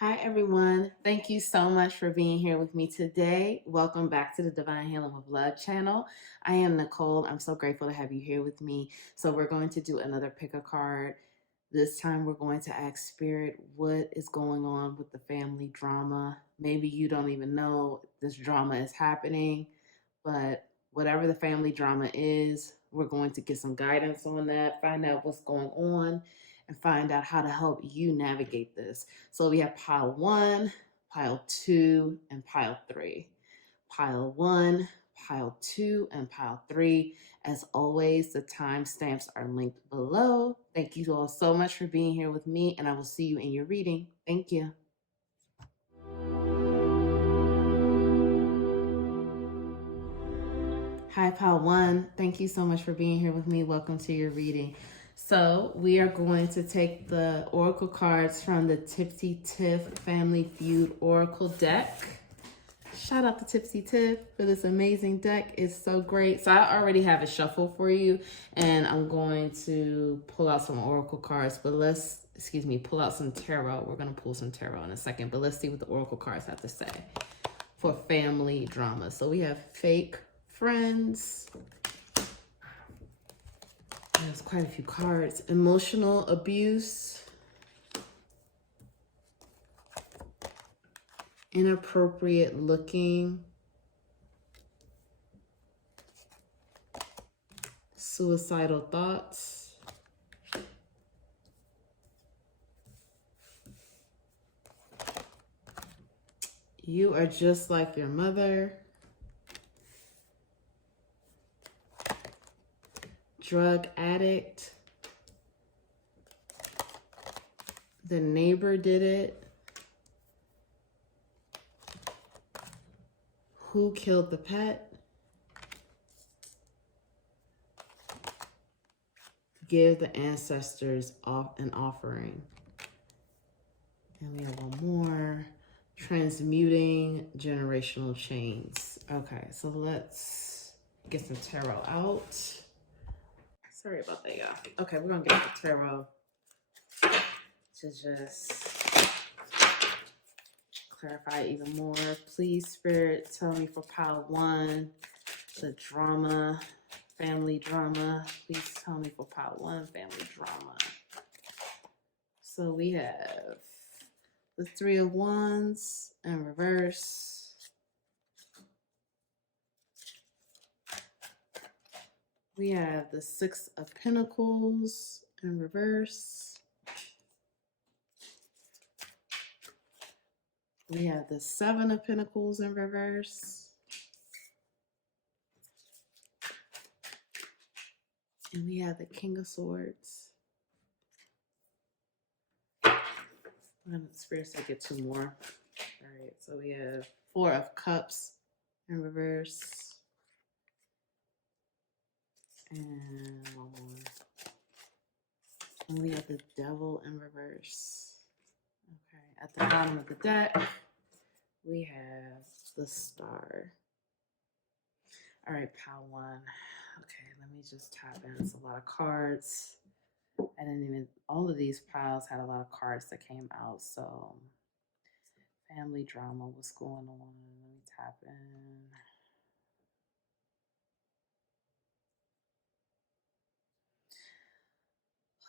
Hi, everyone. Thank you so much for being here with me today. Welcome back to the Divine Healing with Love channel. I am Nicole. I'm so grateful to have you here with me. So, we're going to do another pick a card. This time, we're going to ask Spirit what is going on with the family drama. Maybe you don't even know this drama is happening, but whatever the family drama is, we're going to get some guidance on that, find out what's going on, and find out how to help you navigate this. So we have pile one, pile two, and pile three. Pile one, pile two, and pile three. As always, the timestamps are linked below. Thank you all so much for being here with me, and I will see you in your reading. Thank you. Hi, pile one. Thank you so much for being here with me. Welcome to your reading. So we are going to take the oracle cards from the Tipsy Tiff Family Feud Oracle deck. Shout out to Tipsy Tiff for this amazing deck. It's so great. So I already have a shuffle for you, and I'm going to pull out some oracle cards, but pull out some tarot. We're going to pull some tarot in a second, but let's see what the oracle cards have to say for family drama. So we have fake friends. There's quite a few cards. Emotional abuse. Inappropriate looking. Suicidal thoughts. You are just like your mother. Drug addict. The neighbor did it. Who killed the pet? Give the ancestors an offering. And we have one more. Transmuting generational chains. Okay, so let's get some tarot out. Sorry about that, y'all. Okay, we're gonna get the tarot to just clarify even more. Please, Spirit, tell me for pile one, the drama, family drama. Please tell me for pile one, family drama. So we have the Three of Wands in reverse. We have the Six of Pentacles in reverse. We have the Seven of Pentacles in reverse. And we have the King of Swords. Spirit said get two more. All right, so we have Four of Cups in reverse. And one more. And we have the Devil in reverse. Okay, at the bottom of the deck, we have the Star. All right, pile one. Okay, let me just tap in. It's a lot of cards. All of these piles had a lot of cards that came out. So, family drama, what's going on? Let me tap in.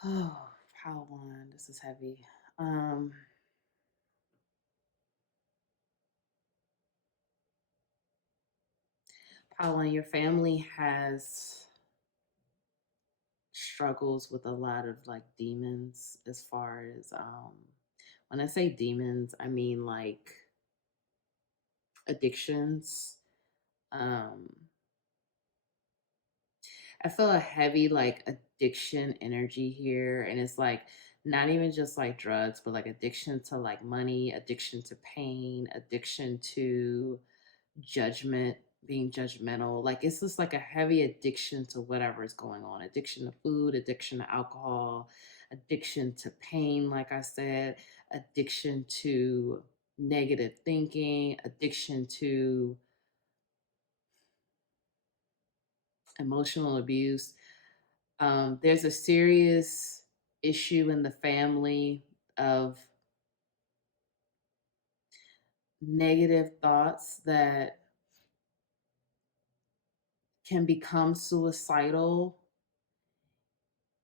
Oh, pile one. This is heavy. Pile one, your family has struggles with a lot of like demons as far as when I say demons, I mean like addictions. I feel a heavy like addiction energy here, and it's like not even just like drugs, but like addiction to like money, addiction to pain, addiction to judgment, being judgmental. Like it's just like a heavy addiction to whatever is going on. Addiction to food, addiction to alcohol, addiction to pain, like I said, addiction to negative thinking, addiction to emotional abuse. There's a serious issue in the family of negative thoughts that can become suicidal.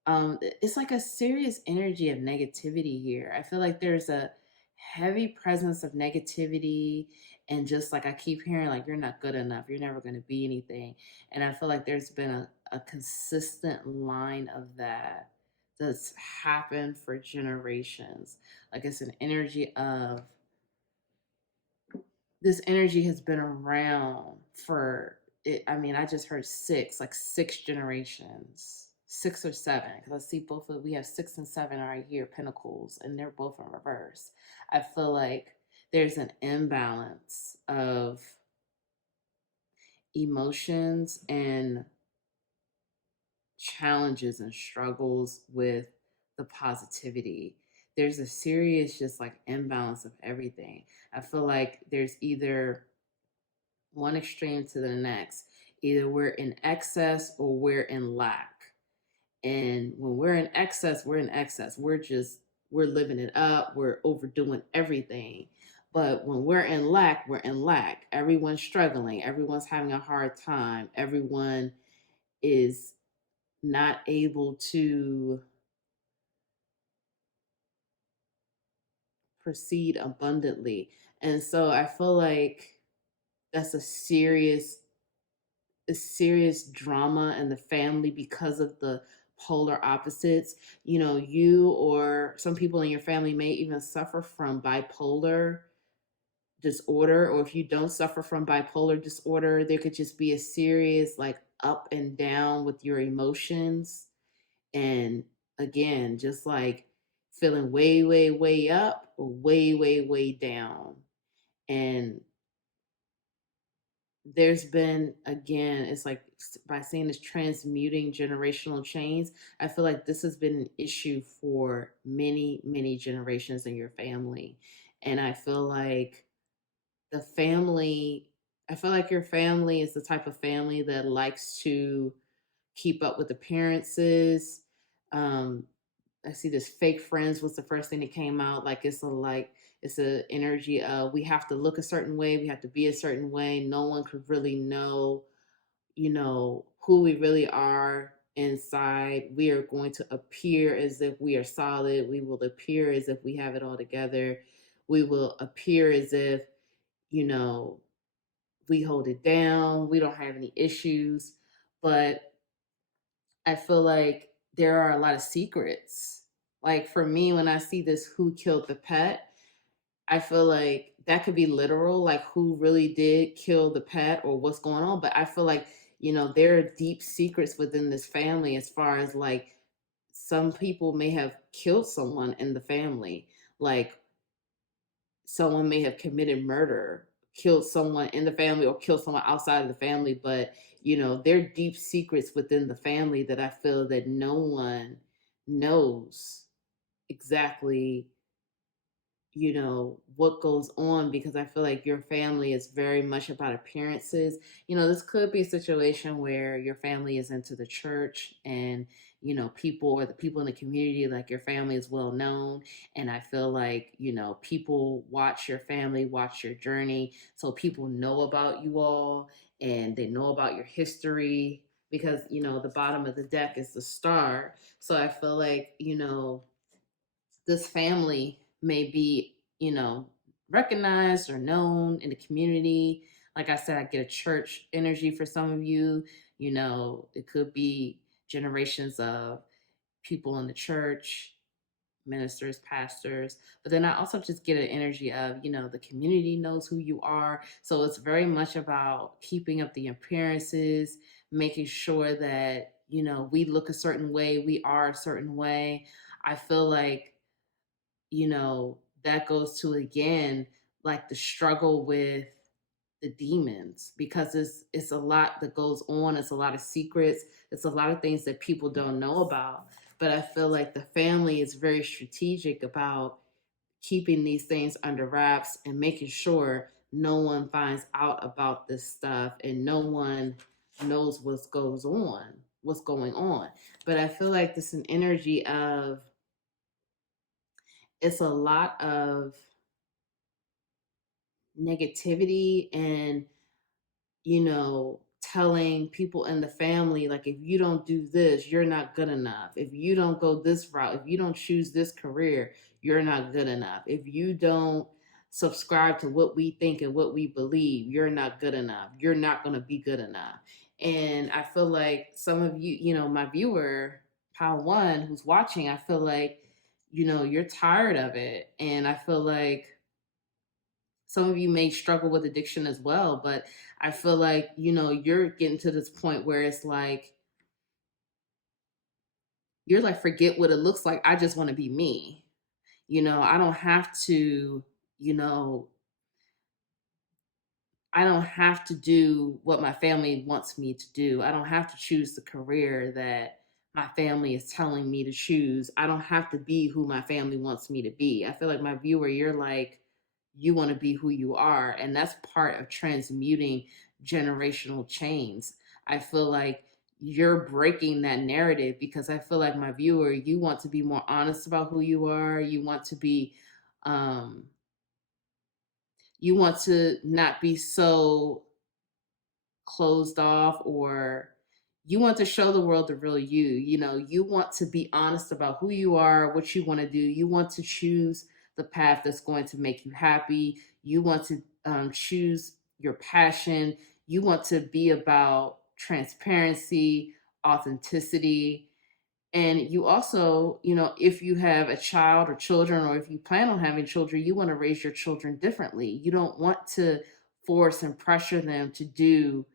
It's like a serious energy of negativity here. I feel like there's a heavy presence of negativity, and just like I keep hearing, like, you're not good enough, you're never going to be anything. And I feel like there's been a consistent line of that that's happened for generations. Like, it's an energy of, this energy has been around for it. I mean, I just heard six, like six generations, six or seven. Because I see both of, we have six and seven right here, pentacles, and they're both in reverse. I feel like there's an imbalance of emotions and challenges and struggles with the positivity. There's a serious, just like imbalance of everything. I feel like there's either one extreme to the next. Either we're in excess or we're in lack. And when we're in excess, we're in excess. We're living it up. We're overdoing everything. But when we're in lack, we're in lack. Everyone's struggling. Everyone's having a hard time. Everyone is not able to proceed abundantly. And so I feel like that's a serious drama in the family because of the polar opposites. You know, you or some people in your family may even suffer from bipolar disorder, or if you don't suffer from bipolar disorder, there could just be a serious, like, up and down with your emotions. And again, just like feeling way, way, way up or way, way, way down. And there's been, again, it's like by seeing this transmuting generational chains, I feel like this has been an issue for many, many generations in your family. And I feel like the family, I feel like your family is the type of family that likes to keep up with appearances. um I see this fake friends was the first thing that came out. Like it's a energy of, we have to look a certain way, we have to be a certain way. No one could really know, who we really are inside. We are going to appear as if we are solid. We will appear as if we have it all together. We will appear as if, you know, we hold it down. We don't have any issues. But I feel like there are a lot of secrets. Like for me, when I see this who killed the pet, I feel like that could be literal, like who really did kill the pet or what's going on. But I feel like, there are deep secrets within this family, as far as like some people may have killed someone in the family. Like someone may have committed murder, killed someone in the family or killed someone outside of the family. But, there are deep secrets within the family that I feel that no one knows exactly, what goes on, because I feel like your family is very much about appearances. This could be a situation where your family is into the church, and people, or the people in the community, like your family is well known. And I feel like, people watch your family, watch your journey, so people know about you all, and they know about your history, because the bottom of the deck is the star. So I feel like, this family may be, recognized or known in the community. Like I said, I get a church energy for some of you. It could be generations of people in the church, ministers, pastors. But then I also just get an energy of, the community knows who you are. So it's very much about keeping up the appearances, making sure that, we look a certain way, we are a certain way. I feel like, that goes to, again, like the struggle with the demons, because it's a lot that goes on. It's a lot of secrets. It's a lot of things that people don't know about. But I feel like the family is very strategic about keeping these things under wraps and making sure no one finds out about this stuff, and no one knows what's going on. But I feel like this is an energy of, it's a lot of negativity and, telling people in the family, like, if you don't do this, you're not good enough. If you don't go this route, if you don't choose this career, you're not good enough. If you don't subscribe to what we think and what we believe, you're not good enough. You're not going to be good enough. And I feel like some of you, my viewer, Pile One, who's watching, I feel like, you're tired of it. And I feel like some of you may struggle with addiction as well, but I feel like, you're getting to this point where it's like, you're like, forget what it looks like. I just want to be me. I don't have to, you know, I don't have to do what my family wants me to do. I don't have to choose the career that my family is telling me to choose. I don't have to be who my family wants me to be. I feel like, my viewer, you're like, you want to be who you are. And that's part of transmuting generational chains. I feel like you're breaking that narrative, because I feel like, my viewer, you want to be more honest about who you are. You want to be, um, you want to not be so closed off, or you want to show the world the real you. You want to be honest about who you are, what you want to do. You want to choose the path that's going to make you happy. You want to choose your passion. You want to be about transparency, authenticity. And you also, if you have a child or children, or if you plan on having children, you want to raise your children differently. You don't want to force and pressure them to do,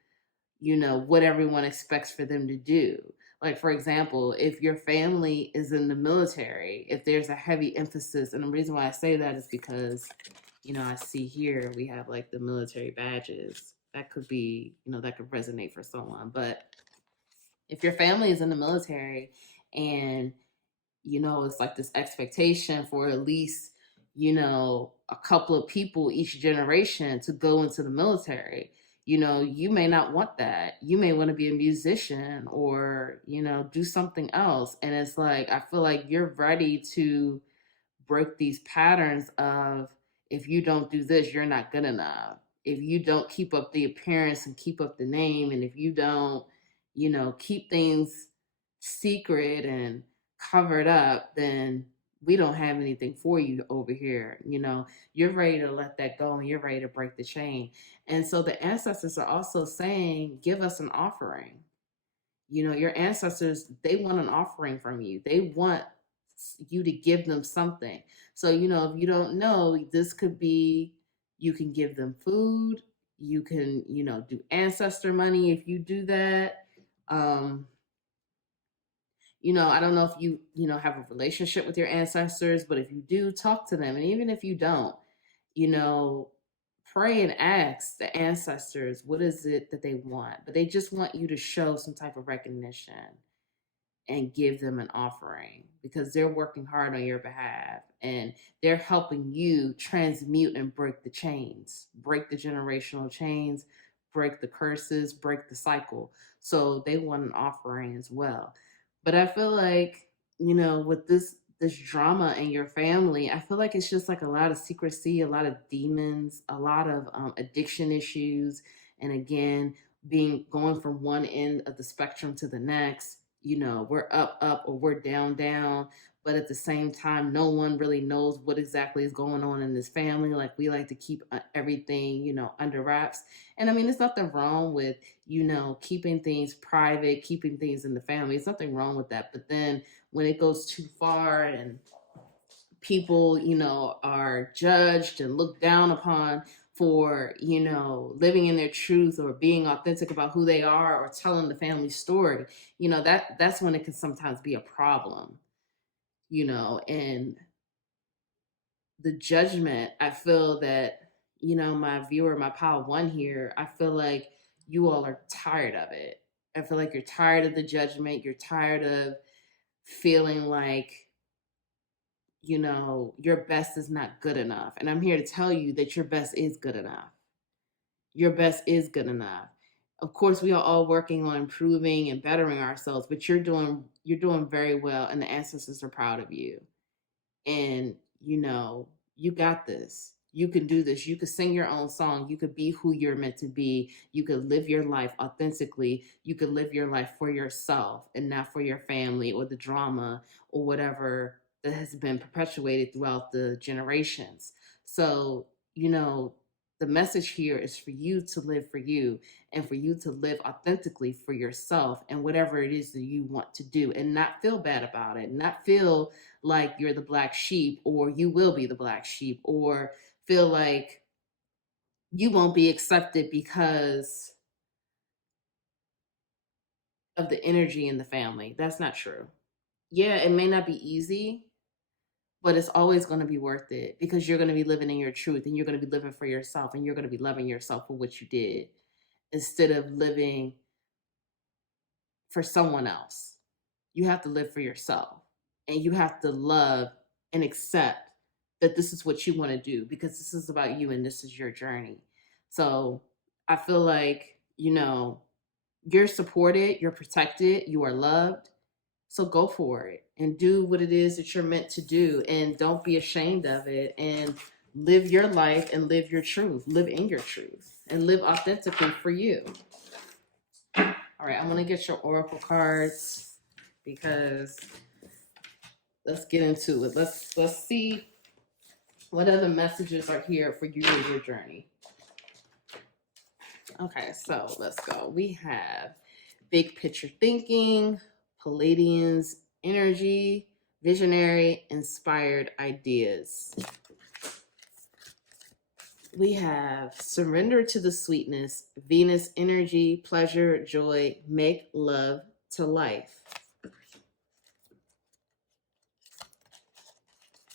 what everyone expects for them to do. Like, for example, if your family is in the military, if there's a heavy emphasis, and the reason why I say that is because, I see here we have like the military badges. That could be, that could resonate for someone. But if your family is in the military and, it's like this expectation for at least, a couple of people each generation to go into the military. You may not want that. You may want to be a musician, or, do something else. And it's like, I feel like you're ready to break these patterns of, if you don't do this, you're not good enough. If you don't keep up the appearance and keep up the name, and if you don't, keep things secret and covered up, then we don't have anything for you over here. You're ready to let that go, and you're ready to break the chain. And so the ancestors are also saying, give us an offering. Your ancestors, they want an offering from you. They want you to give them something. So, if you don't know, this could be, you can give them food. You can, do ancestor money if you do that. Um, I don't know if you, have a relationship with your ancestors, but if you do, talk to them. And even if you don't, you know, pray and ask the ancestors, what is it that they want? But they just want you to show some type of recognition and give them an offering, because they're working hard on your behalf, and they're helping you transmute and break the chains, break the generational chains, break the curses, break the cycle. So they want an offering as well. But I feel like, with this drama in your family, I feel like it's just like a lot of secrecy, a lot of demons, a lot of addiction issues. And again, being going from one end of the spectrum to the next. We're up, or we're down, but at the same time, no one really knows what exactly is going on in this family. Like, we like to keep everything, under wraps. And I mean, there's nothing wrong with, keeping things private, keeping things in the family. There's nothing wrong with that. But then when it goes too far, and people, are judged and looked down upon for, living in their truth, or being authentic about who they are, or telling the family story, that's when it can sometimes be a problem, and the judgment. I feel that, my viewer, my pile one here, I feel like you all are tired of it. I feel like you're tired of the judgment. You're tired of feeling like, your best is not good enough. And I'm here to tell you that your best is good enough. Your best is good enough. Of course, we are all working on improving and bettering ourselves, but you're doing very well, and the ancestors are proud of you. And, you got this. You can do this. You could sing your own song. You could be who you're meant to be. You could live your life authentically. You could live your life for yourself and not for your family or the drama or whatever that has been perpetuated throughout the generations. So, the message here is for you to live for you and for you to live authentically for yourself and whatever it is that you want to do and not feel bad about it, not feel like you're the black sheep or you will be the black sheep or feel like you won't be accepted because of the energy in the family. That's not true. Yeah, it may not be easy, but it's always going to be worth it because you're going to be living in your truth and you're going to be living for yourself and you're going to be loving yourself for what you did instead of living for someone else. You have to live for yourself and you have to love and accept that this is what you want to do because this is about you and this is your journey. So I feel like, you're supported, you're protected, you are loved. So go for it and do what it is that you're meant to do and don't be ashamed of it and live your life and live your truth. Live in your truth and live authentically for you. All right, I'm going to get your oracle cards because let's get into it. Let's see what other messages are here for you in your journey. Okay, so let's go. We have big picture thinking, Palladian's energy, visionary, inspired ideas. We have surrender to the sweetness, Venus energy, pleasure, joy, make love to life.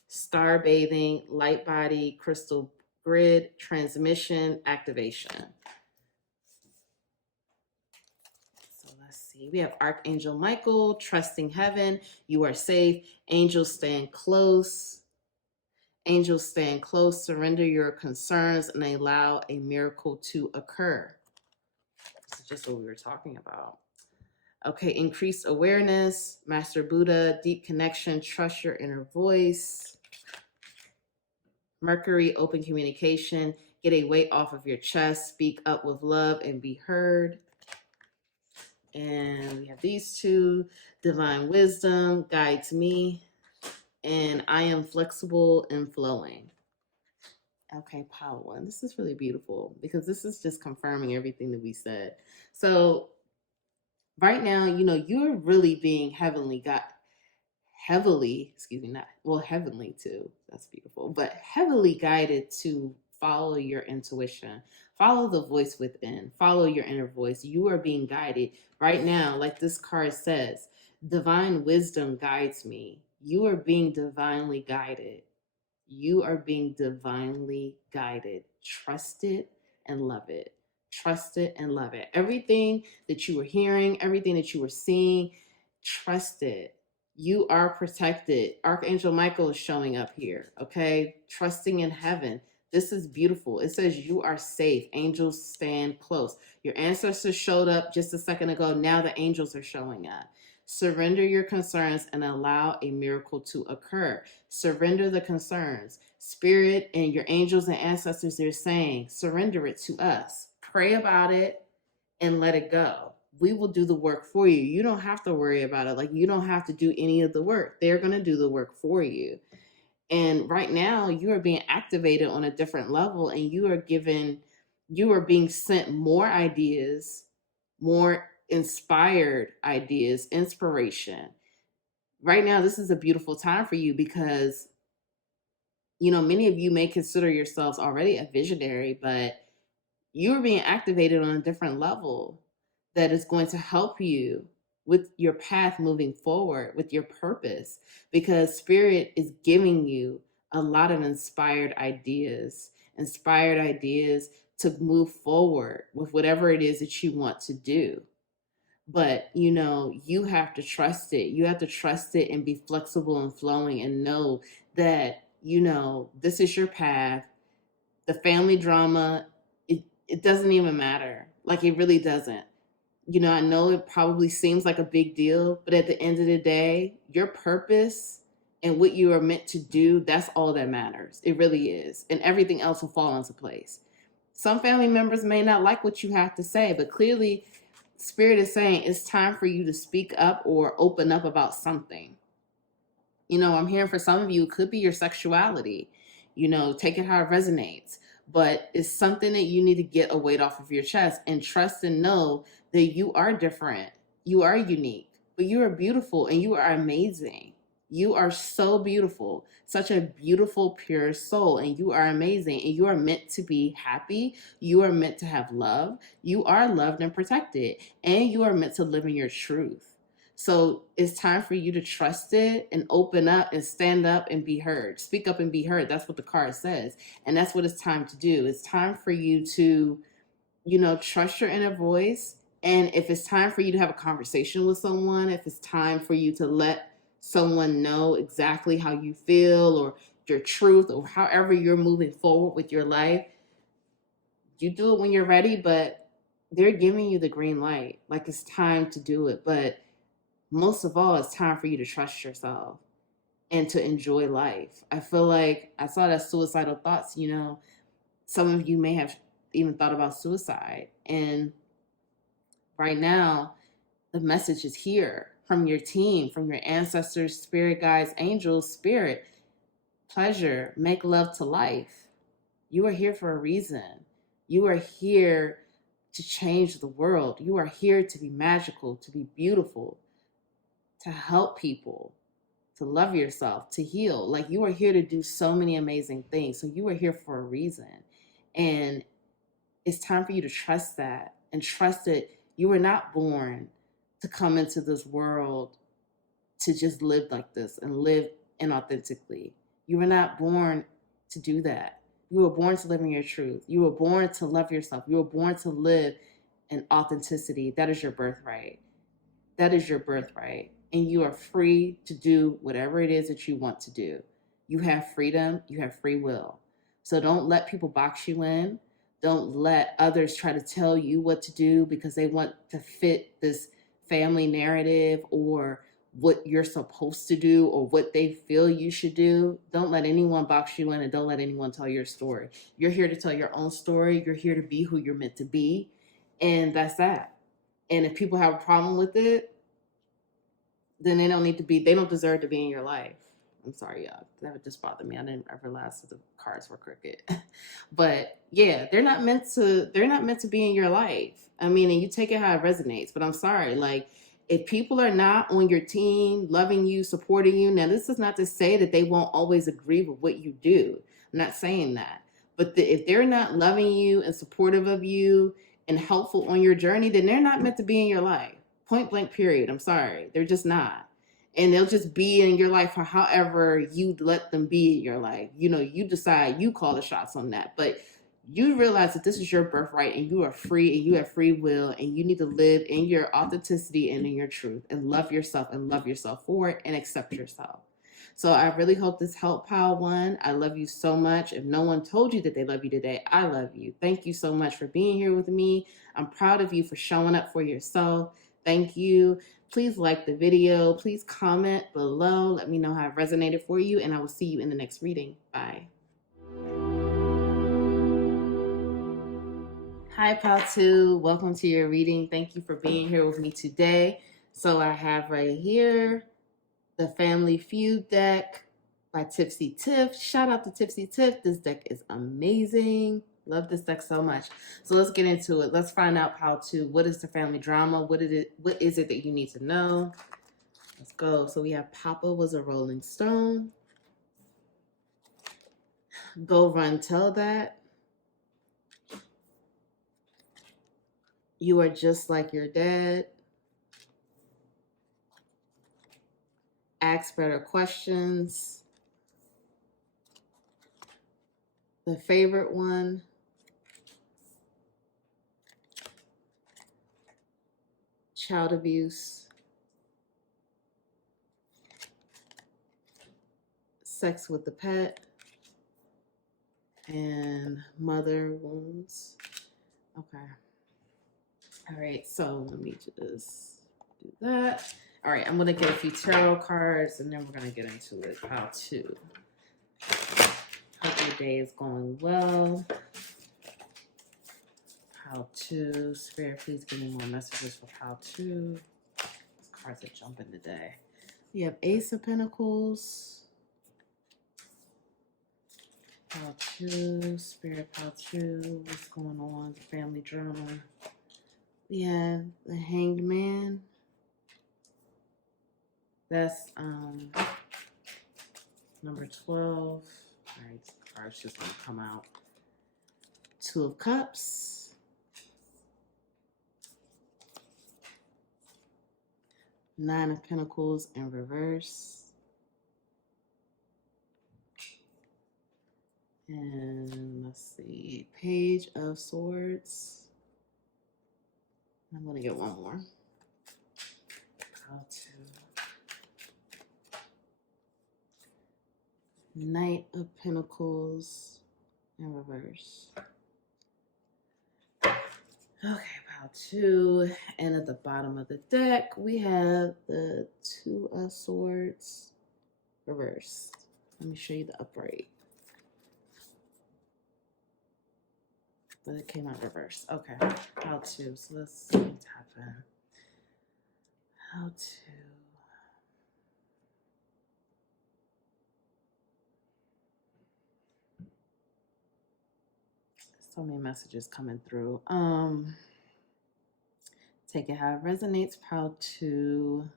Star bathing, light body, crystal grid, transmission, activation. So let's see. We have Archangel Michael, trusting heaven. You are safe. Angels stand close. Angels stand close. Surrender your concerns and allow a miracle to occur. This is just what we were talking about. Okay, increased awareness, Master Buddha, deep connection, trust your inner voice. Mercury, open communication, get a weight off of your chest, speak up with love and be heard. And we have these two, divine wisdom guides me, and I am flexible and flowing. Okay, power one. This is really beautiful because this is just confirming everything that we said. So right now, you're really being heavenly heavenly too. That's beautiful, but heavily guided to follow your intuition, follow the voice within, follow your inner voice. You are being guided right now, like this card says, divine wisdom guides me. You are being divinely guided. You are being divinely guided. Trust it and love it. Trust it and love it. Everything that you were hearing, everything that you were seeing, trust it. You are protected. Archangel Michael is showing up here, okay? Trusting in heaven. This is beautiful. It says you are safe. Angels stand close. Your ancestors showed up just a second ago. Now the angels are showing up. Surrender your concerns and allow a miracle to occur. Surrender the concerns. Spirit and your angels and ancestors, they're saying, surrender it to us. Pray about it and let it go. We will do the work for you. You don't have to worry about it. Like, you don't have to do any of the work. They're going to do the work for you. And right now, you are being activated on a different level, and you are being sent more ideas, more inspired ideas, inspiration. Right now, this is a beautiful time for you because, many of you may consider yourselves already a visionary, but you're being activated on a different level that is going to help you with your path moving forward, with your purpose, because Spirit is giving you a lot of inspired ideas to move forward with whatever it is that you want to do. But, you have to trust it. You have to trust it and be flexible and flowing and know that, this is your path. The family drama, it doesn't even matter. Like, it really doesn't. I know it probably seems like a big deal, but at the end of the day, your purpose and what you are meant to do, that's all that matters. It really is. And everything else will fall into place. Some family members may not like what you have to say, but clearly, Spirit is saying it's time for you to speak up or open up about something. You know, I'm hearing for some of you, it could be your sexuality. You know, take it how it resonates. But it's something that you need to get a weight off of your chest and trust and know that you are different. You are unique, but you are beautiful and you are amazing. You are so beautiful, such a beautiful, pure soul, and you are amazing. And you are meant to be happy. You are meant to have love. You are loved and protected, and you are meant to live in your truth. So it's time for you to trust it and open up and stand up and be heard. Speak up and be heard. That's what the card says. And that's what it's time to do. It's time for you to, you know, trust your inner voice. And if it's time for you to have a conversation with someone, if it's time for you to let someone know exactly how you feel or your truth or however you're moving forward with your life, you do it when you're ready, but they're giving you the green light. Like it's time to do it. But most of all, it's time for you to trust yourself and to enjoy life. I feel like I saw that suicidal thoughts, you know, some of you may have even thought about suicide. And right now, the message is here from your team, from your ancestors, spirit guides, angels, spirit. Pleasure, make love to life. You are here for a reason. You are here to change the world. You are here to be magical, to be beautiful, to help people, to love yourself, to heal. Like you are here to do so many amazing things. So you are here for a reason. And it's time for you to trust that and trust that you were not born to come into this world to just live like this and live inauthentically. You were not born to do that. You were born to live in your truth. You were born to love yourself. You were born to live in authenticity. That is your birthright. That is your birthright. And you are free to do whatever it is that you want to do. You have freedom, you have free will. So don't let people box you in. Don't let others try to tell you what to do because they want to fit this family narrative or what you're supposed to do or what they feel you should do. Don't let anyone box you in and don't let anyone tell your story. You're here to tell your own story. You're here to be who you're meant to be. And that's that. And if people have a problem with it, then they don't deserve to be in your life. I'm sorry, y'all. That would just bother me. I didn't ever realize that the cards were crooked. But yeah, they're not meant to be in your life. I mean, and you take it how it resonates. But I'm sorry, like if people are not on your team, loving you, supporting you, now this is not to say that they won't always agree with what you do. I'm not saying that. But if they're not loving you and supportive of you and helpful on your journey, then they're not meant to be in your life. Point blank, period. I'm sorry. They're just not. And they'll just be in your life for however you let them be in your life. You know, you decide, you call the shots on that. But you realize that this is your birthright and you are free and you have free will and you need to live in your authenticity and in your truth and love yourself for it and accept yourself. So I really hope this helped, Pile One. I love you so much. If no one told you that they love you today, I love you. Thank you so much for being here with me. I'm proud of you for showing up for yourself. Thank you. Please like the video. Please comment below. Let me know how it resonated for you, and I will see you in the next reading. Bye. Hi, Pal 2. Welcome to your reading. Thank you for being here with me today. So I have right here the Family Feud deck by Tipsy Tiff. Shout out to Tipsy Tiff. This deck is amazing. Love this deck so much. So let's get into it. Let's find out how to, what is the family drama? What is it that you need to know? Let's go. So we have Papa was a Rolling Stone. Go Run Tell That. You Are Just Like Your Dad. Ask Better Questions. The Favorite One. Child Abuse. Sex with the Pet. And Mother Wounds. Okay. All right, so let me just do that. All right, I'm going to get a few tarot cards and then we're going to get into it. Pile 2. Hope your day is going well. Pile 2. Spirit, please give me more messages for pile 2. These cards are jumping today. We have Ace of Pentacles. Pile 2. Spirit, pile 2. What's going on? The family drama. We have the Hanged Man. That's number 12. All right, the card's just going to come out. 2 of Cups. Nine of Pentacles in reverse. And let's see, Page of Swords. I'm going to get one more. Pile 2. Knight of Pentacles in reverse. Okay, pile 2. And at the bottom of the deck, we have the 2 of Swords reversed. Let me show you the upright. But it came out reversed. Okay, pile 2. So let's see what's happened. Pile 2. So many messages coming through. Take it how it resonates. Pile 2.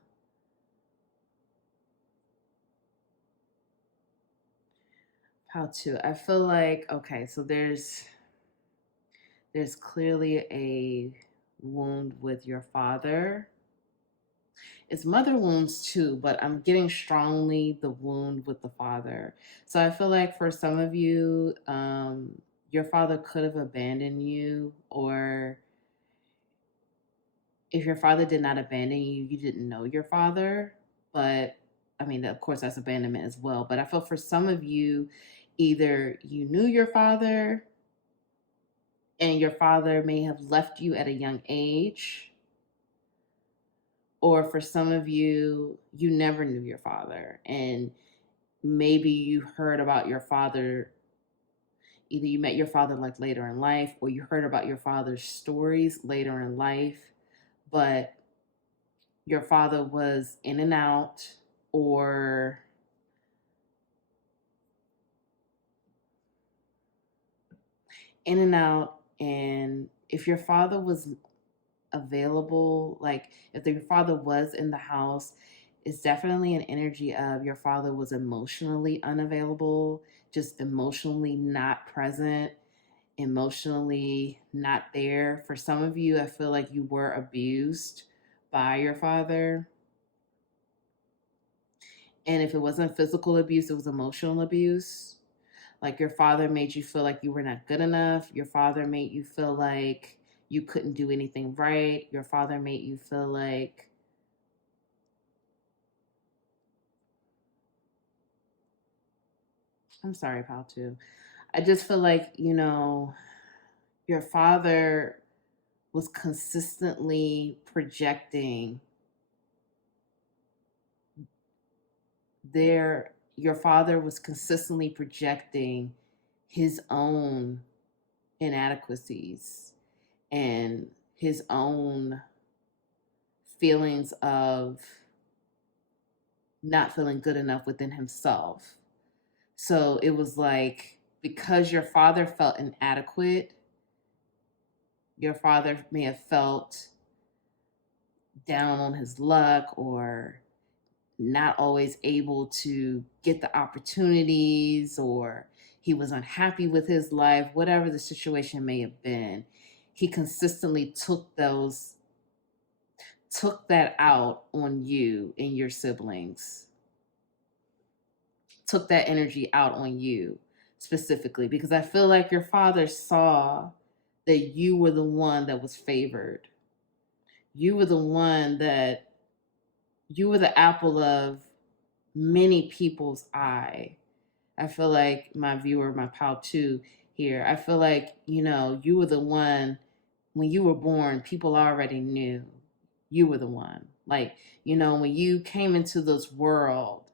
Pile 2. I feel like, okay, so there's clearly a wound with your father. It's mother wounds too, but I'm getting strongly the wound with the father. So I feel like for some of you, your father could have abandoned you, or if your father did not abandon you, you didn't know your father. But I mean, of course, that's abandonment as well. But I feel for some of you, either you knew your father and your father may have left you at a young age, or for some of you, you never knew your father and maybe you heard about your father. Either you met your father like later in life, or you heard about your father's stories later in life, but your father was in and out, or in and out. And if your father was available, like if your father was in the house, it's definitely an energy of your father was emotionally unavailable, just emotionally not present, emotionally not there. For some of you, I feel like you were abused by your father. And if it wasn't physical abuse, it was emotional abuse. Like your father made you feel like you were not good enough. Your father made you feel like you couldn't do anything right. Your father made you feel like I'm sorry, pal, too. I just feel like, your father was consistently projecting your father was consistently projecting his own inadequacies and his own feelings of not feeling good enough within himself. So it was like, because your father felt inadequate, your father may have felt down on his luck or not always able to get the opportunities, or he was unhappy with his life, whatever the situation may have been. He consistently took that out on you and your siblings, took that energy out on you specifically, because I feel like your father saw that you were the one that was favored. You were the apple of many people's eye. I feel like my viewer, my pal too here, I feel like, you were the one, when you were born, people already knew. You were the one. Like, when you came into this world,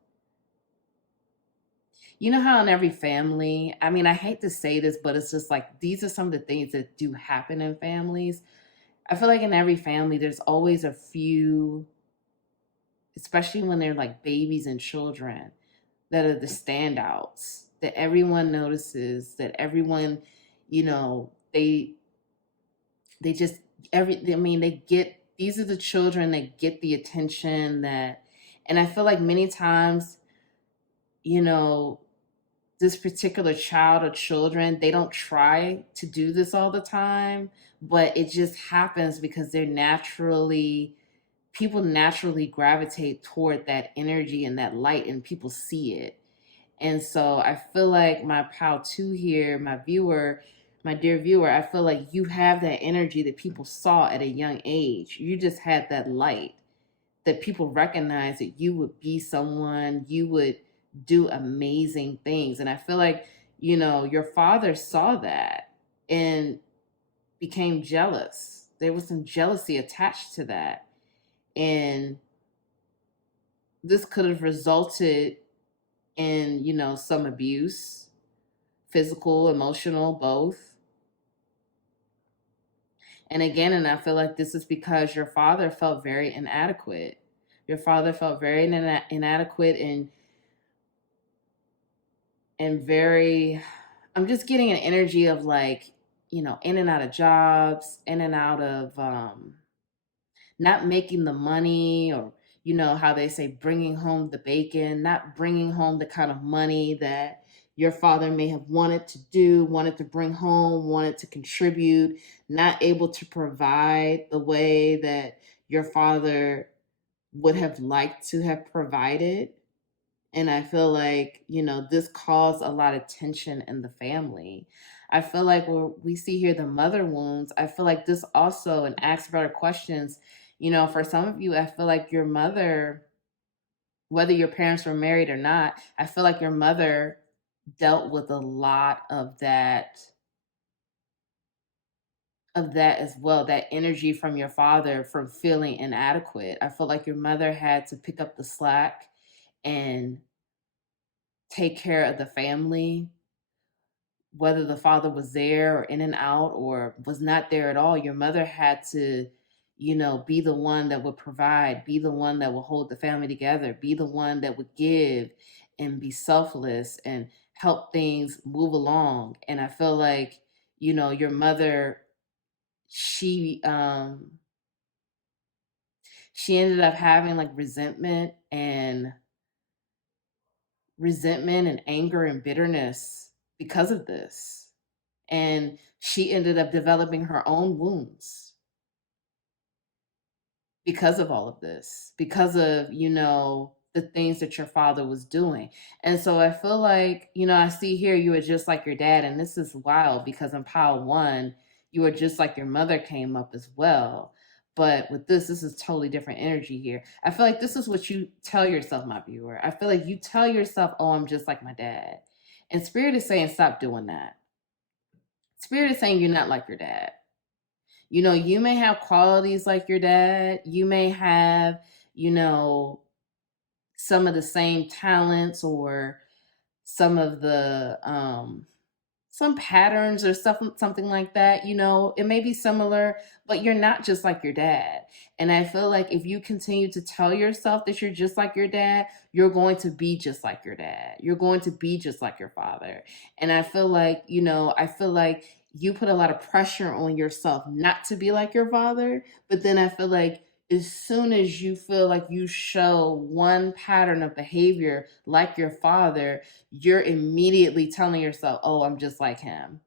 you know how in every family, I mean, I hate to say this, but it's just like these are some of the things that do happen in families. I feel like in every family, there's always a few, especially when they're like babies and children, that are the standouts that everyone notices, that everyone, they just, I mean, they get, these are the children that get the attention that, and I feel like many times, you know, this particular child or children, they don't try to do this all the time, but it just happens because people naturally gravitate toward that energy and that light, and people see it. And so I feel like my pal two here, my dear viewer, I feel like you have that energy that people saw at a young age. You just had that light that people recognize that you would be someone, you would do amazing things. And I feel like, your father saw that and became jealous. There was some jealousy attached to that. And this could have resulted in, some abuse, physical, emotional, both. And again, and I feel like this is because your father felt very inadequate. Your father felt very inadequate and very, I'm just getting an energy of like, in and out of jobs, in and out of not making the money, or how they say bringing home the bacon, not bringing home the kind of money that your father may have wanted to bring home, wanted to contribute, not able to provide the way that your father would have liked to have provided. And I feel like, this caused a lot of tension in the family. I feel like when we see here the mother wounds, I feel like this also, and asks better questions, for some of you, I feel like your mother, whether your parents were married or not, I feel like your mother dealt with a lot of that as well, that energy from your father from feeling inadequate. I feel like your mother had to pick up the slack and take care of the family, whether the father was there or in and out or was not there at all. Your mother had to, be the one that would provide, be the one that would hold the family together, be the one that would give and be selfless and help things move along. And I feel like, your mother, she she ended up having like resentment and anger and bitterness because of this. And she ended up developing her own wounds because of all of this, because of, the things that your father was doing. And so I feel like, I see here you were just like your dad. And this is wild because in pile one, you were just like your mother came up as well. But with this is totally different energy here. I feel like this is what you tell yourself, my viewer. I feel like you tell yourself, oh, I'm just like my dad. And Spirit is saying, stop doing that. Spirit is saying you're not like your dad. You may have qualities like your dad. You may have, some of the same talents or some of the some patterns or something like that. It may be similar, but you're not just like your dad. And I feel like if you continue to tell yourself that you're just like your dad, you're going to be just like your dad. You're going to be just like your father. And I feel like, you put a lot of pressure on yourself not to be like your father, but then I feel like as soon as you feel like you show one pattern of behavior like your father, you're immediately telling yourself, oh, I'm just like him.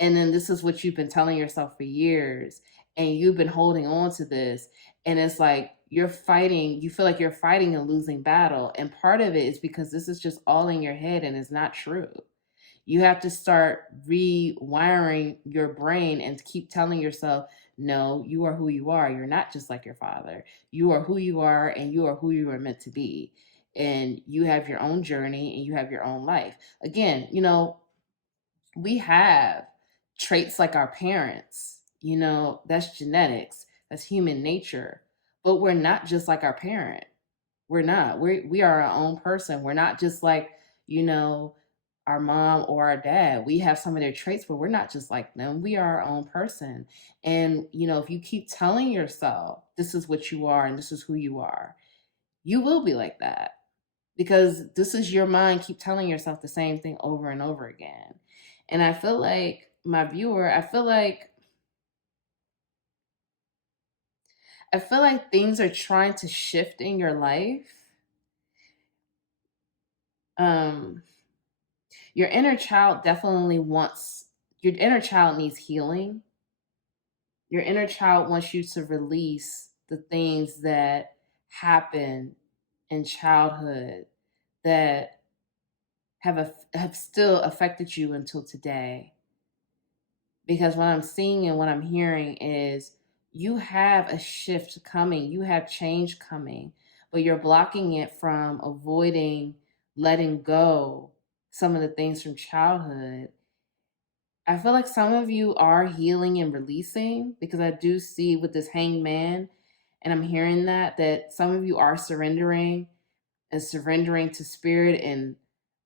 And then this is what you've been telling yourself for years. And you've been holding on to this. And it's like you feel like you're fighting a losing battle. And part of it is because this is just all in your head and it's not true. You have to start rewiring your brain and keep telling yourself, no, you are who you are. You're not just like your father. You are who you are and you are who you are meant to be. And you have your own journey and you have your own life. Again, we have traits like our parents, that's genetics, that's human nature. but we're not just like our parent. We're not. We are our own person. We're not just like, you know, our mom or our dad. We have some of their traits, but we're not just like them. We are our own person. And, if you keep telling yourself this is what you are and this is who you are, you will be like that, because this is your mind keep telling yourself the same thing over and over again. And I feel like my viewer, I feel like things are trying to shift in your life. Um your inner child definitely wants your inner child needs healing. Your inner child wants you to release the things that happen in childhood that have still affected you until today. Because what I'm seeing and what I'm hearing is you have a shift coming, you have change coming, but you're blocking it from avoiding letting go some of the things from childhood. I feel like some of you are healing and releasing, because I do see with this hangman, and I'm hearing that some of you are surrendering and surrendering to spirit. And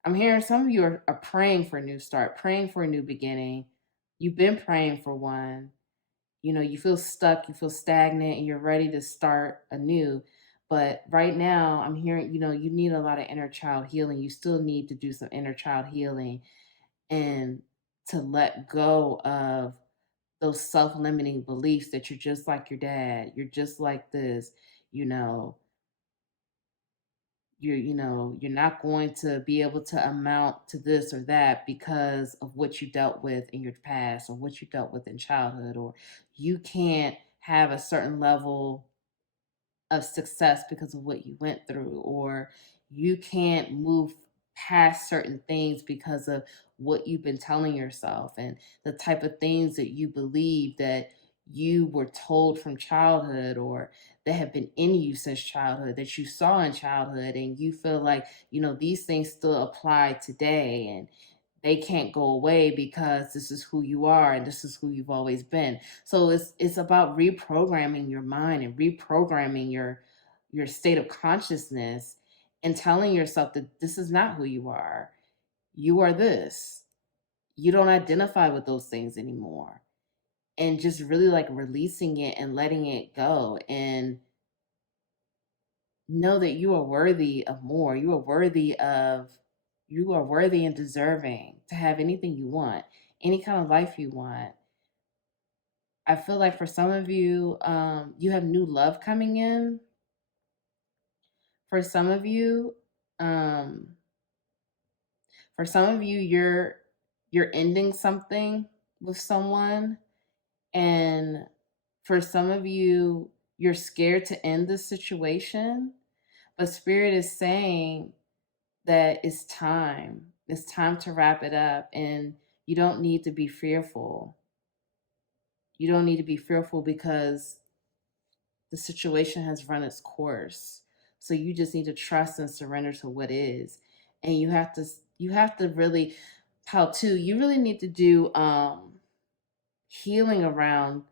I'm hearing some of you are praying for a new start, praying for a new beginning. You've been praying for one. You feel stuck, you feel stagnant, and you're ready to start anew. But right now, I'm hearing, you need a lot of inner child healing. You still need to do some inner child healing and to let go of those self limiting beliefs that you're just like your dad, you're just like this, you know, you're not going to be able to amount to this or that because of what you dealt with in your past or what you dealt with in childhood, or you can't have a certain level of success because of what you went through, or you can't move past certain things because of what you've been telling yourself and the type of things that you believe that you were told from childhood, or that have been in you since childhood, that you saw in childhood, and you feel like these things still apply today, and they can't go away because this is who you are and this is who you've always been. So it's about reprogramming your mind and reprogramming your state of consciousness, and telling yourself that this is not who you are. You are this. You don't identify with those things anymore. And just really like releasing it and letting it go, and know that you are worthy of more. You are worthy and deserving to have anything you want, any kind of life you want. I feel like for some of you, you have new love coming in. For some of you, um, you're ending something with someone, and for some of you, you're scared to end the situation, but spirit is saying that it's time. It's time to wrap it up, and you don't need to be fearful. You don't need to be fearful because the situation has run its course. So you just need to trust and surrender to what is. And you have to really, how to you really need to do healing around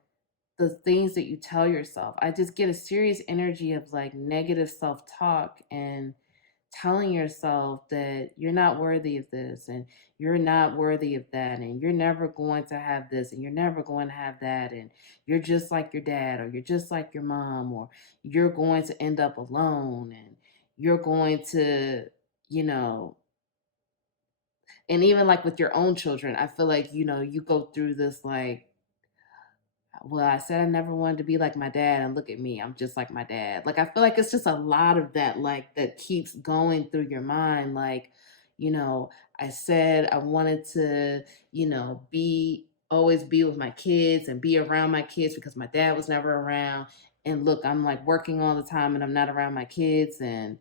the things that you tell yourself. I just get a serious energy of like negative self-talk and telling yourself that you're not worthy of this, and you're not worthy of that, and you're never going to have this, and you're never going to have that, and you're just like your dad, or you're just like your mom, or you're going to end up alone, and you're going to, you know, and even like with your own children, I feel like, you go through this like, well, I said I never wanted to be like my dad, and look at me, I'm just like my dad. Like, I feel like it's just a lot of that, like, that keeps going through your mind. Like, you know, I said I wanted to, always be with my kids and be around my kids because my dad was never around. And look, I'm like working all the time and I'm not around my kids. And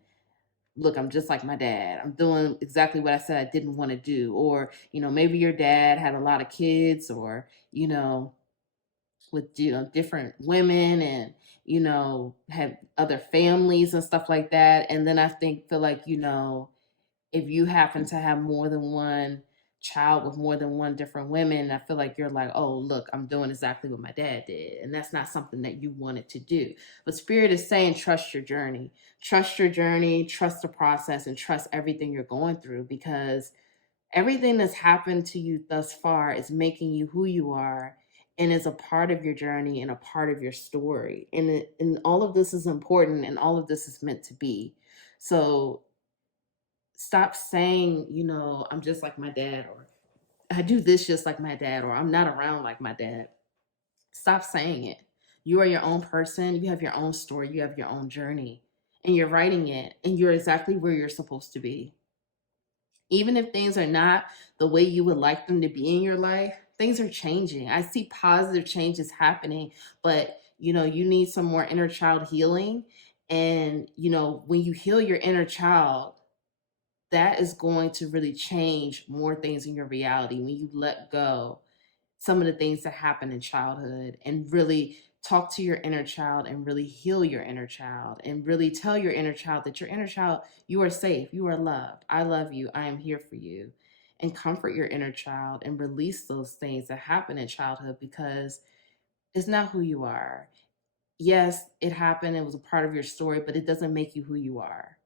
look, I'm just like my dad. I'm doing exactly what I said I didn't want to do. Or, maybe your dad had a lot of kids, or, with different women, and have other families and stuff like that. And then I feel like, if you happen to have more than one child with more than one different women, I feel like you're like, oh, look, I'm doing exactly what my dad did. And that's not something that you wanted to do. But Spirit is saying, trust your journey. Trust your journey, trust the process, and trust everything you're going through, because everything that's happened to you thus far is making you who you are and is a part of your journey and a part of your story. And all of this is important and all of this is meant to be. So stop saying, I'm just like my dad, or I do this just like my dad, or I'm not around like my dad. Stop saying it. You are your own person. You have your own story. You have your own journey, and you're writing it, and you're exactly where you're supposed to be. Even if things are not the way you would like them to be in your life, things are changing. I see positive changes happening, but you need some more inner child healing. And when you heal your inner child, that is going to really change more things in your reality when you let go some of the things that happen in childhood and really talk to your inner child and really heal your inner child and really tell your inner child that your inner child, you are safe, you are loved, I love you, I am here for you. And comfort your inner child and release those things that happen in childhood, because it's not who you are. Yes, it happened, it was a part of your story, but it doesn't make you who you are.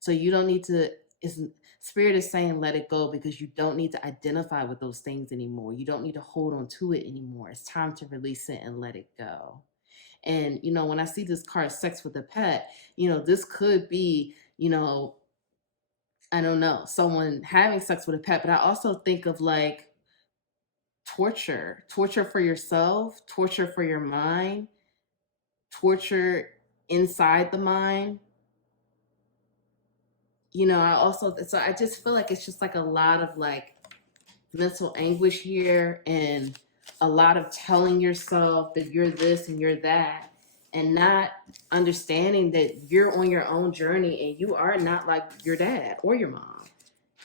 So you don't need to, it's, Spirit is saying let it go, because you don't need to identify with those things anymore. You don't need to hold on to it anymore. It's time to release it and let it go. And when I see this card, sex with a pet, this could be, I don't know, someone having sex with a pet, but I also think of like torture for yourself, torture for your mind, torture inside the mind. I just feel like it's just like a lot of like mental anguish here, and a lot of telling yourself that you're this and you're that, and not understanding that you're on your own journey and you are not like your dad or your mom.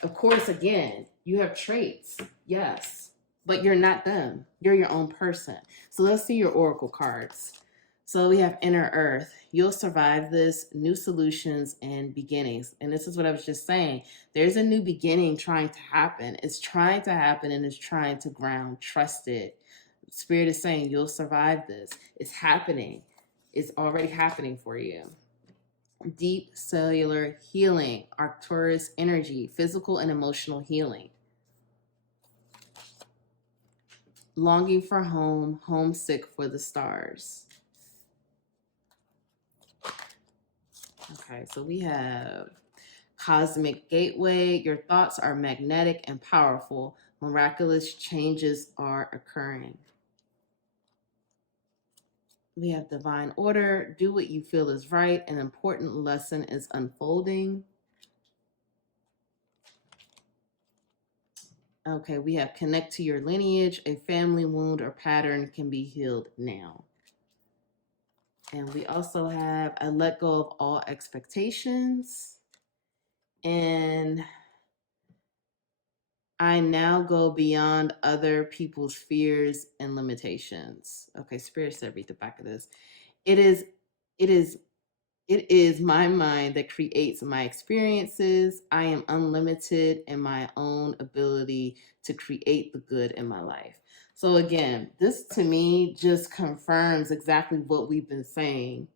Of course, again, you have traits, yes, but you're not them. You're your own person. So let's see your oracle cards. So we have inner earth. You'll survive this, new solutions and beginnings. And this is what I was just saying. There's a new beginning trying to happen. It's trying to happen and it's trying to ground. Trust it. Spirit is saying you'll survive this. It's happening. It's already happening for you. Deep cellular healing, Arcturus energy, physical and emotional healing. Longing for home, homesick for the stars. Okay, so we have cosmic gateway. Your thoughts are magnetic and powerful. Miraculous changes are occurring. We have divine order. Do what you feel is right. An important lesson is unfolding. Okay, we have connect to your lineage. A family wound or pattern can be healed now. And we also have I let go of all expectations. And I now go beyond other people's fears and limitations. Okay, Spirit said read the back of this. It is, it is, it is my mind that creates my experiences. I am unlimited in my own ability to create the good in my life. So again, this to me just confirms exactly what we've been saying,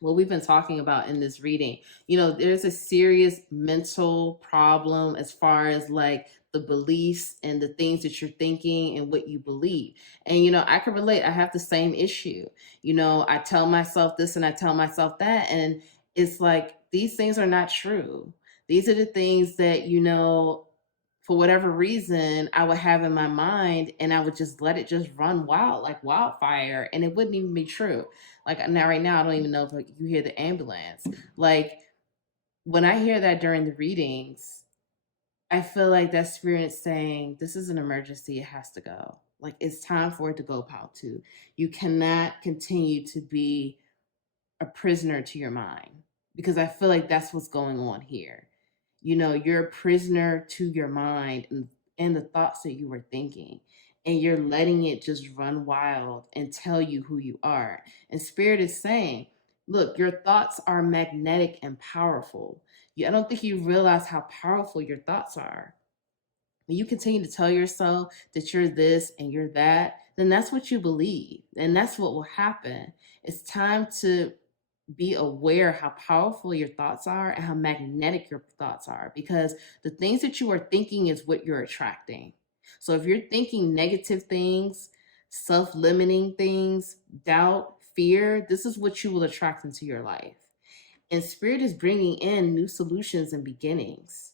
what we've been talking about in this reading. There's a serious mental problem as far as like the beliefs and the things that you're thinking and what you believe. And I can relate. I have the same issue. I tell myself this and I tell myself that, and it's like these things are not true. These are the things that for whatever reason I would have in my mind, and I would just let it just run wild like wildfire, and it wouldn't even be true. Like now, right now, I don't even know if you hear the ambulance. Like when I hear that during the readings, I feel like that spirit saying, this is an emergency, it has to go. Like it's time for it to go, Pal 2. You cannot continue to be a prisoner to your mind, because I feel like that's what's going on here. You're a prisoner to your mind and the thoughts that you were thinking, and you're letting it just run wild and tell you who you are. And Spirit is saying, look, your thoughts are magnetic and powerful. I don't think you realize how powerful your thoughts are. when you continue to tell yourself that you're this and you're that, then that's what you believe. And that's what will happen. It's time to be aware how powerful your thoughts are and how magnetic your thoughts are, because the things that you are thinking is what you're attracting. So if you're thinking negative things, self-limiting things, doubt, fear, this is what you will attract into your life. And spirit is bringing in new solutions and beginnings.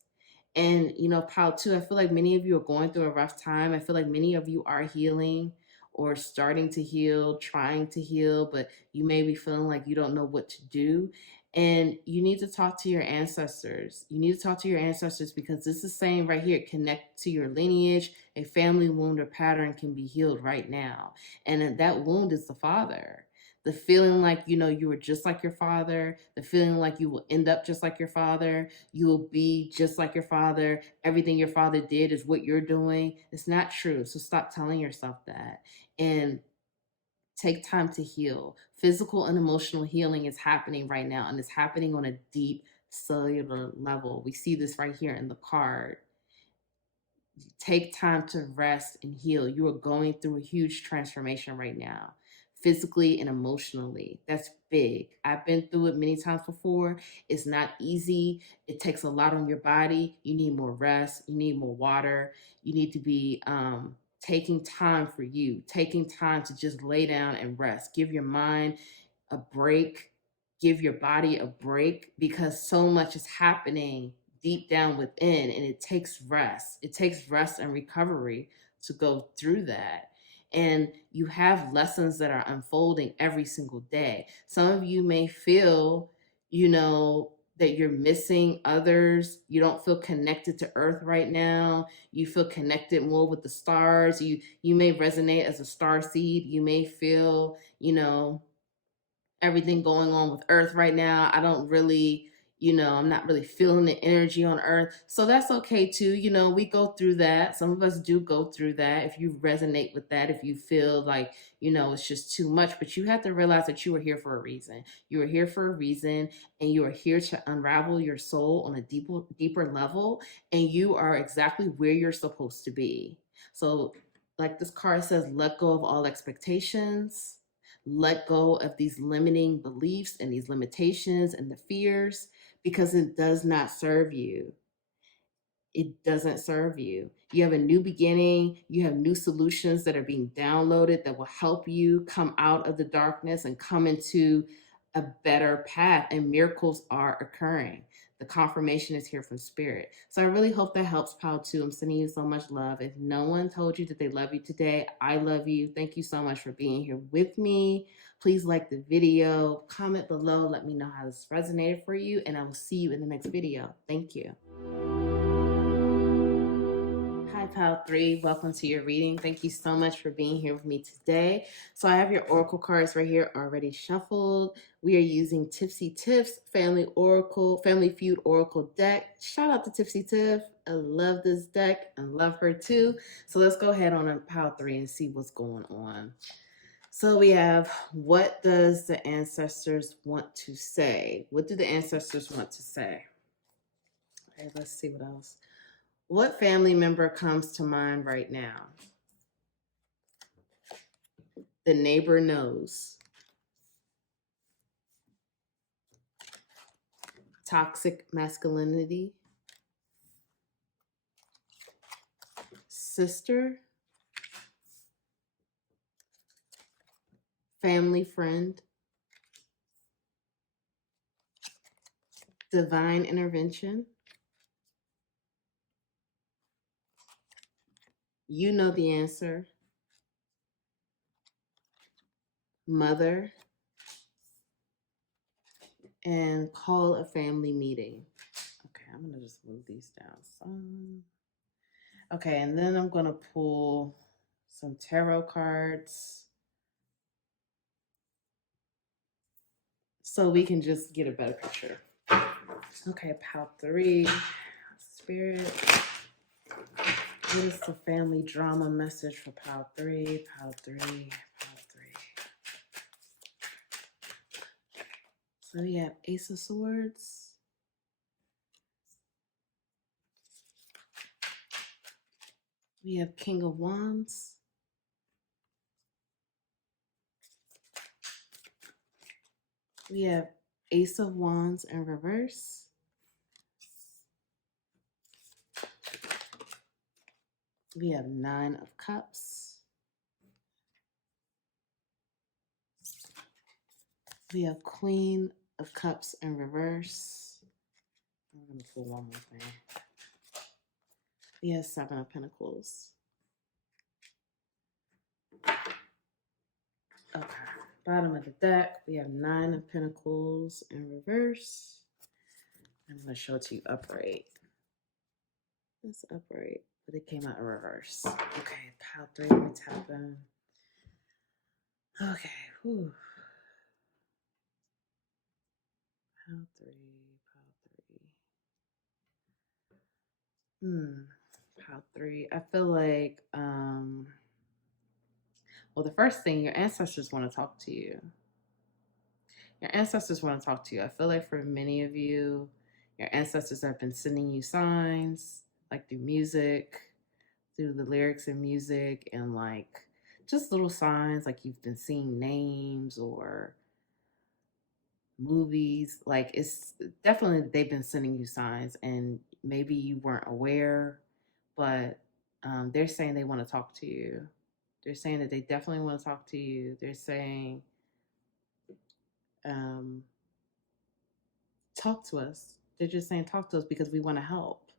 And, Pal, too, I feel like many of you are going through a rough time. I feel like many of you are healing or starting to heal, trying to heal, but you may be feeling like you don't know what to do. And you need to talk to your ancestors. You need to talk to your ancestors, because this is saying right here, connect to your lineage. A family wound or pattern can be healed right now. And that wound is the father. The feeling like, you were just like your father, the feeling like you will end up just like your father, you will be just like your father, everything your father did is what you're doing. It's not true. So stop telling yourself that. And take time to heal. Physical and emotional healing is happening right now, and it's happening on a deep cellular level. We see this right here in the card. Take time to rest and heal. You are going through a huge transformation right now, physically and emotionally. That's big. I've been through it many times before. It's not easy. It takes a lot on your body. You need more rest. You need more water. You need to be taking time for you, taking time to just lay down and rest. Give your mind a break. Give your body a break, because so much is happening deep down within, and it takes rest. It takes rest and recovery to go through that. And you have lessons that are unfolding every single day. Some of you may feel, that you're missing others. You don't feel connected to earth right now. You feel connected more with the stars. You may resonate as a star seed. You may feel, everything going on with earth right now. I don't really, I'm not really feeling the energy on earth. So that's okay too. We go through that. Some of us do go through that. If you resonate with that, if you feel like, it's just too much, but you have to realize that you are here for a reason. You are here for a reason, and you are here to unravel your soul on a deeper level. And you are exactly where you're supposed to be. So like this card says, let go of all expectations. Let go of these limiting beliefs and these limitations and the fears, because it does not serve you. It doesn't serve you. You have a new beginning. You have new solutions that are being downloaded that will help you come out of the darkness and come into a better path. And miracles are occurring. The confirmation is here from spirit. So I really hope that helps, Pal, too. I'm sending you so much love. If no one told you that they love you today, I love you. Thank you so much for being here with me. Please like the video, comment below, let me know how this resonated for you, and I will see you in the next video. Thank you. Hi, Pal 3. Welcome to your reading. Thank you so much for being here with me today. So I have your oracle cards right here already shuffled. We are using Tipsy Tiff's Family Feud Oracle deck. Shout out to Tipsy Tiff. I love this deck and love her too. So let's go ahead on Pal 3 and see what's going on. So we have, what does the ancestors want to say? What do the ancestors want to say? Okay, let's see what else. What family member comes to mind right now? The neighbor knows. Toxic masculinity. Sister. Family friend. Divine intervention. You know the answer. Mother. And call a family meeting. Okay, I'm going to just move these down some. Okay, and then I'm going to pull some tarot cards so we can just get a better picture. Okay, Pal 3, Spirit. What is the family drama message for Pal 3? Pal 3, Pal 3. So we have Ace of Swords. We have King of Wands. We have Ace of Wands in reverse. We have Nine of Cups. We have Queen of Cups in reverse. I'm going to pull one more thing. We have Seven of Pentacles. Okay. Bottom of the deck, we have Nine of Pentacles in reverse. I'm going to show it to you upright. It's upright, but it came out in reverse. Okay, pile 3, let me tap in. Okay, whew. Pile 3, pile 3. Pile 3. I feel like, well, the first thing, your ancestors want to talk to you. Your ancestors want to talk to you. I feel like for many of you, your ancestors have been sending you signs, like through music, through the lyrics and music, and like just little signs, like you've been seeing names or movies. Like it's definitely they've been sending you signs, and maybe you weren't aware, but they're saying they want to talk to you. They're saying that they definitely want to talk to you. They're saying, um, talk to us. They're just saying, talk to us because we want to help.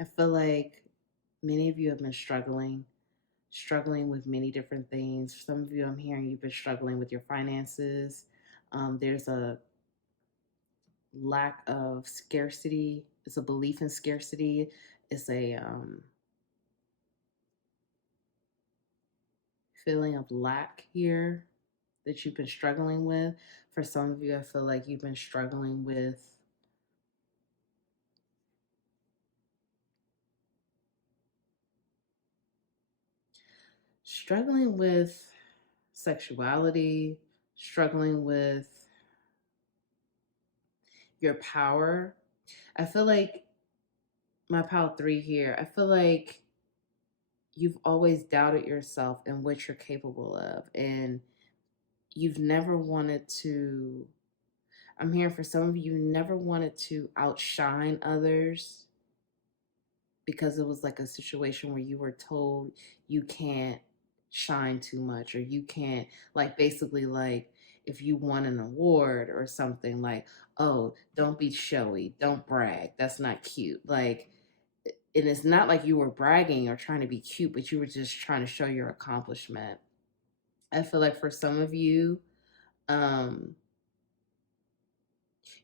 I feel like many of you have been struggling with many different things. Some of you, I'm hearing you've been struggling with your finances. There's a lack of scarcity. It's a belief in scarcity. It's a feeling of lack here that you've been struggling with. For some of you, I feel like you've been struggling with sexuality, struggling with your power. I feel like my pile 3 here, I feel like you've always doubted yourself and what you're capable of. And you've never wanted to, I'm hearing for some of you, never wanted to outshine others because it was like a situation where you were told you can't shine too much, or you can't, like, basically, like, if you won an award or something, like, oh, don't be showy, don't brag, that's not cute. Like, and it's not like you were bragging or trying to be cute, but you were just trying to show your accomplishment. I feel like for some of you, um,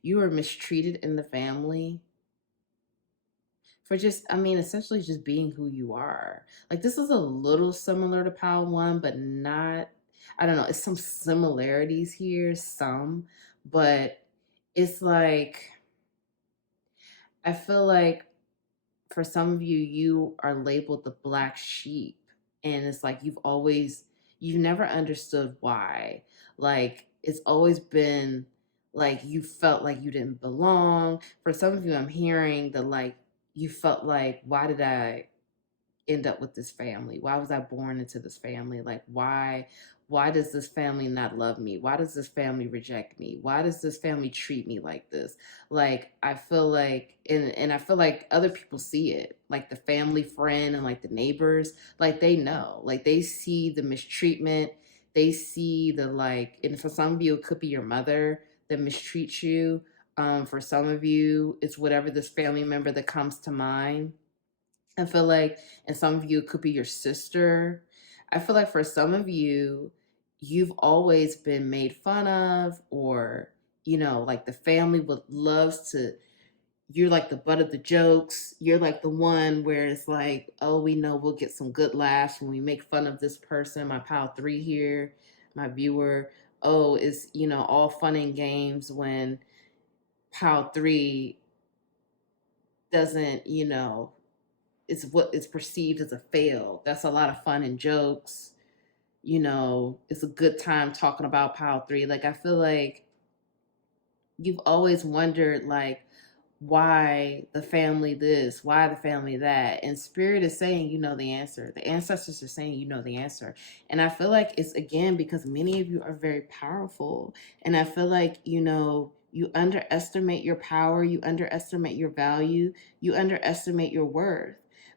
you were mistreated in the family for just, I mean, essentially just being who you are. Like, this is a little similar to Pile 1, but not, I don't know, it's some similarities here, some, but it's like, I feel like for some of you, you are labeled the black sheep. And it's like you've never understood why. Like, it's always been like you felt like you didn't belong. For some of you, I'm hearing that, like, you felt like, why did I end up with this family? Why was I born into this family? Like, why does this family not love me? Why does this family reject me? Why does this family treat me like this? Like, I feel like, and I feel like other people see it, like the family friend and like the neighbors, like they know, like they see the mistreatment, they see the, like, and for some of you it could be your mother that mistreats you. For some of you it's whatever this family member that comes to mind. I feel like, and some of you, it could be your sister. I feel like for some of you, you've always been made fun of, or, like the family would loves to, you're like the butt of the jokes. You're like the one where it's like, oh, we know we'll get some good laughs when we make fun of this person. My pile 3 here, my viewer. Oh, it's, all fun and games when pile 3 doesn't, it's what is perceived as a fail. That's a lot of fun and jokes. It's a good time talking about pile 3. Like, I feel like you've always wondered, like, why the family this, why the family that. And spirit is saying, you know the answer. The ancestors are saying, you know the answer. And I feel like it's, again, because many of you are very powerful. And I feel like, you know, you underestimate your power, you underestimate your value, you underestimate your worth.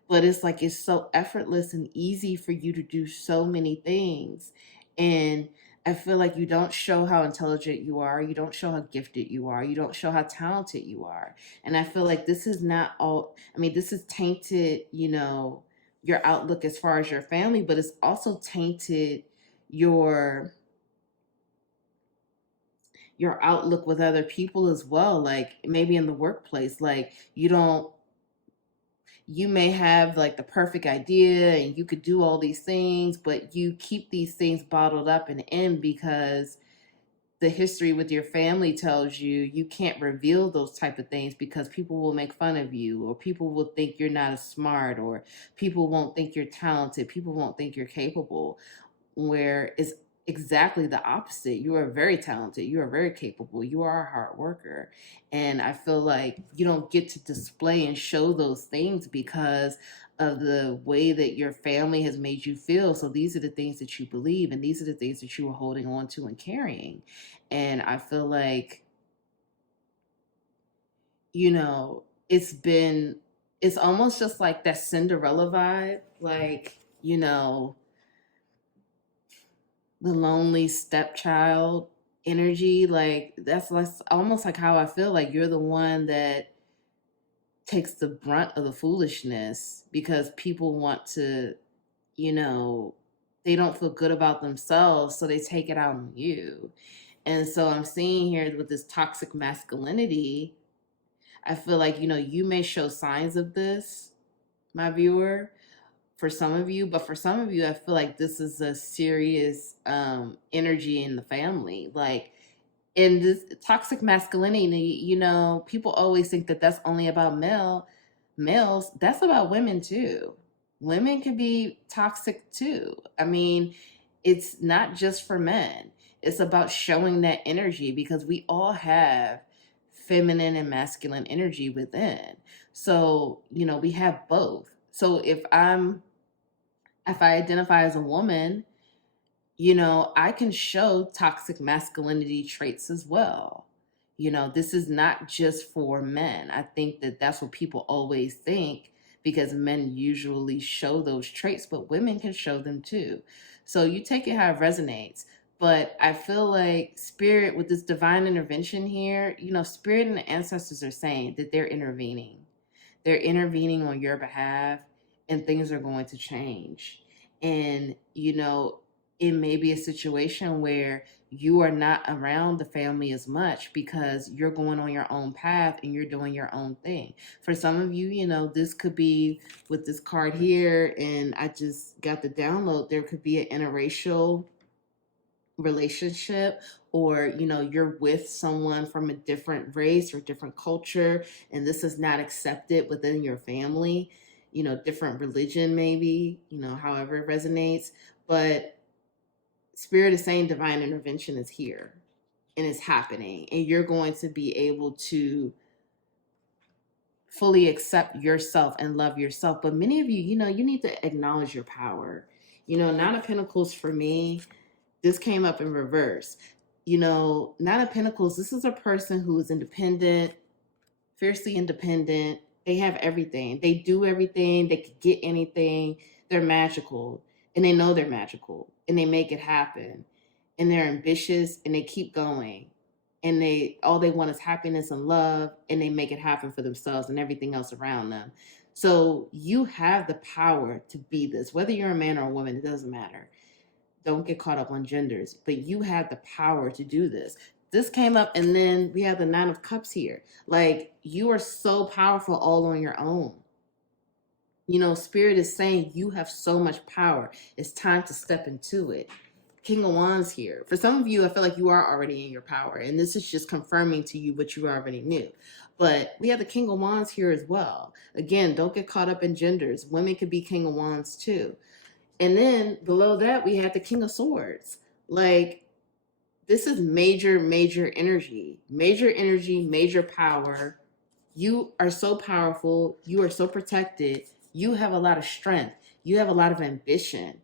But it's like it's so effortless and easy for you to do so many things. And I feel like you don't show how intelligent you are, you don't show how gifted you are, you don't show how talented you are. And I feel like this is not all, I mean, this is tainted, you know, your outlook as far as your family, but it's also tainted your outlook with other people as well. Like maybe in the workplace, like you may have like the perfect idea and you could do all these things, but you keep these things bottled up and in because the history with your family tells you you can't reveal those type of things because people will make fun of you, or people will think you're not as smart, or people won't think you're talented, people won't think you're capable, where it's exactly the opposite. You are very talented, you are very capable, you are a hard worker. And I feel like you don't get to display and show those things because of the way that your family has made you feel. So these are the things that you believe, and these are the things that you are holding on to and carrying. And I feel like, you know, it's almost just like that Cinderella vibe, like, you know, the lonely stepchild energy. Like that's almost like how I feel like you're the one that takes the brunt of the foolishness because people want to, you know, they don't feel good about themselves, so they take it out on you. And so I'm seeing here with this toxic masculinity, I feel like, you know, you may show signs of this, my viewer, for some of you, but for some of you, I feel like this is a serious energy in the family. Like in this toxic masculinity, you know, people always think that that's only about males. That's about women too. Women can be toxic too. I mean, it's not just for men. It's about showing that energy because we all have feminine and masculine energy within. So, you know, we have both. So if I identify as a woman, you know, I can show toxic masculinity traits as well. You know, this is not just for men. I think that that's what people always think because men usually show those traits, but women can show them too. So you take it how it resonates. But I feel like spirit, with this divine intervention here, you know, spirit and the ancestors are saying that they're intervening. They're intervening on your behalf, and things are going to change. And, you know, it may be a situation where you are not around the family as much because you're going on your own path and you're doing your own thing. For some of you, you know, this could be with this card here, and I just got the download. There could be an interracial relationship, or you know, you're with someone from a different race or different culture and this is not accepted within your family, you know, different religion maybe, you know, however it resonates. But spirit is saying divine intervention is here and it's happening, and you're going to be able to fully accept yourself and love yourself. But many of you, you know, you need to acknowledge your power. You know, Nine of Pentacles for me, this came up in reverse. You know, Nine of Pentacles, this is a person who is independent, fiercely independent. They have everything. They do everything. They could get anything. They're magical, and they know they're magical, and they make it happen. And they're ambitious, and they keep going. And all they want is happiness and love, and they make it happen for themselves and everything else around them. So you have the power to be this. Whether you're a man or a woman, it doesn't matter. Don't get caught up on genders, but you have the power to do this. This came up, and then we have the Nine of Cups here. Like, you are so powerful all on your own. You know, spirit is saying you have so much power. It's time to step into it. King of Wands here. For some of you, I feel like you are already in your power, and this is just confirming to you what you already knew. But we have the King of Wands here as well. Again, don't get caught up in genders. Women could be King of Wands too. And then below that, we had the King of Swords. Like, this is major, major energy, major power. You are so powerful. You are so protected. You have a lot of strength. You have a lot of ambition.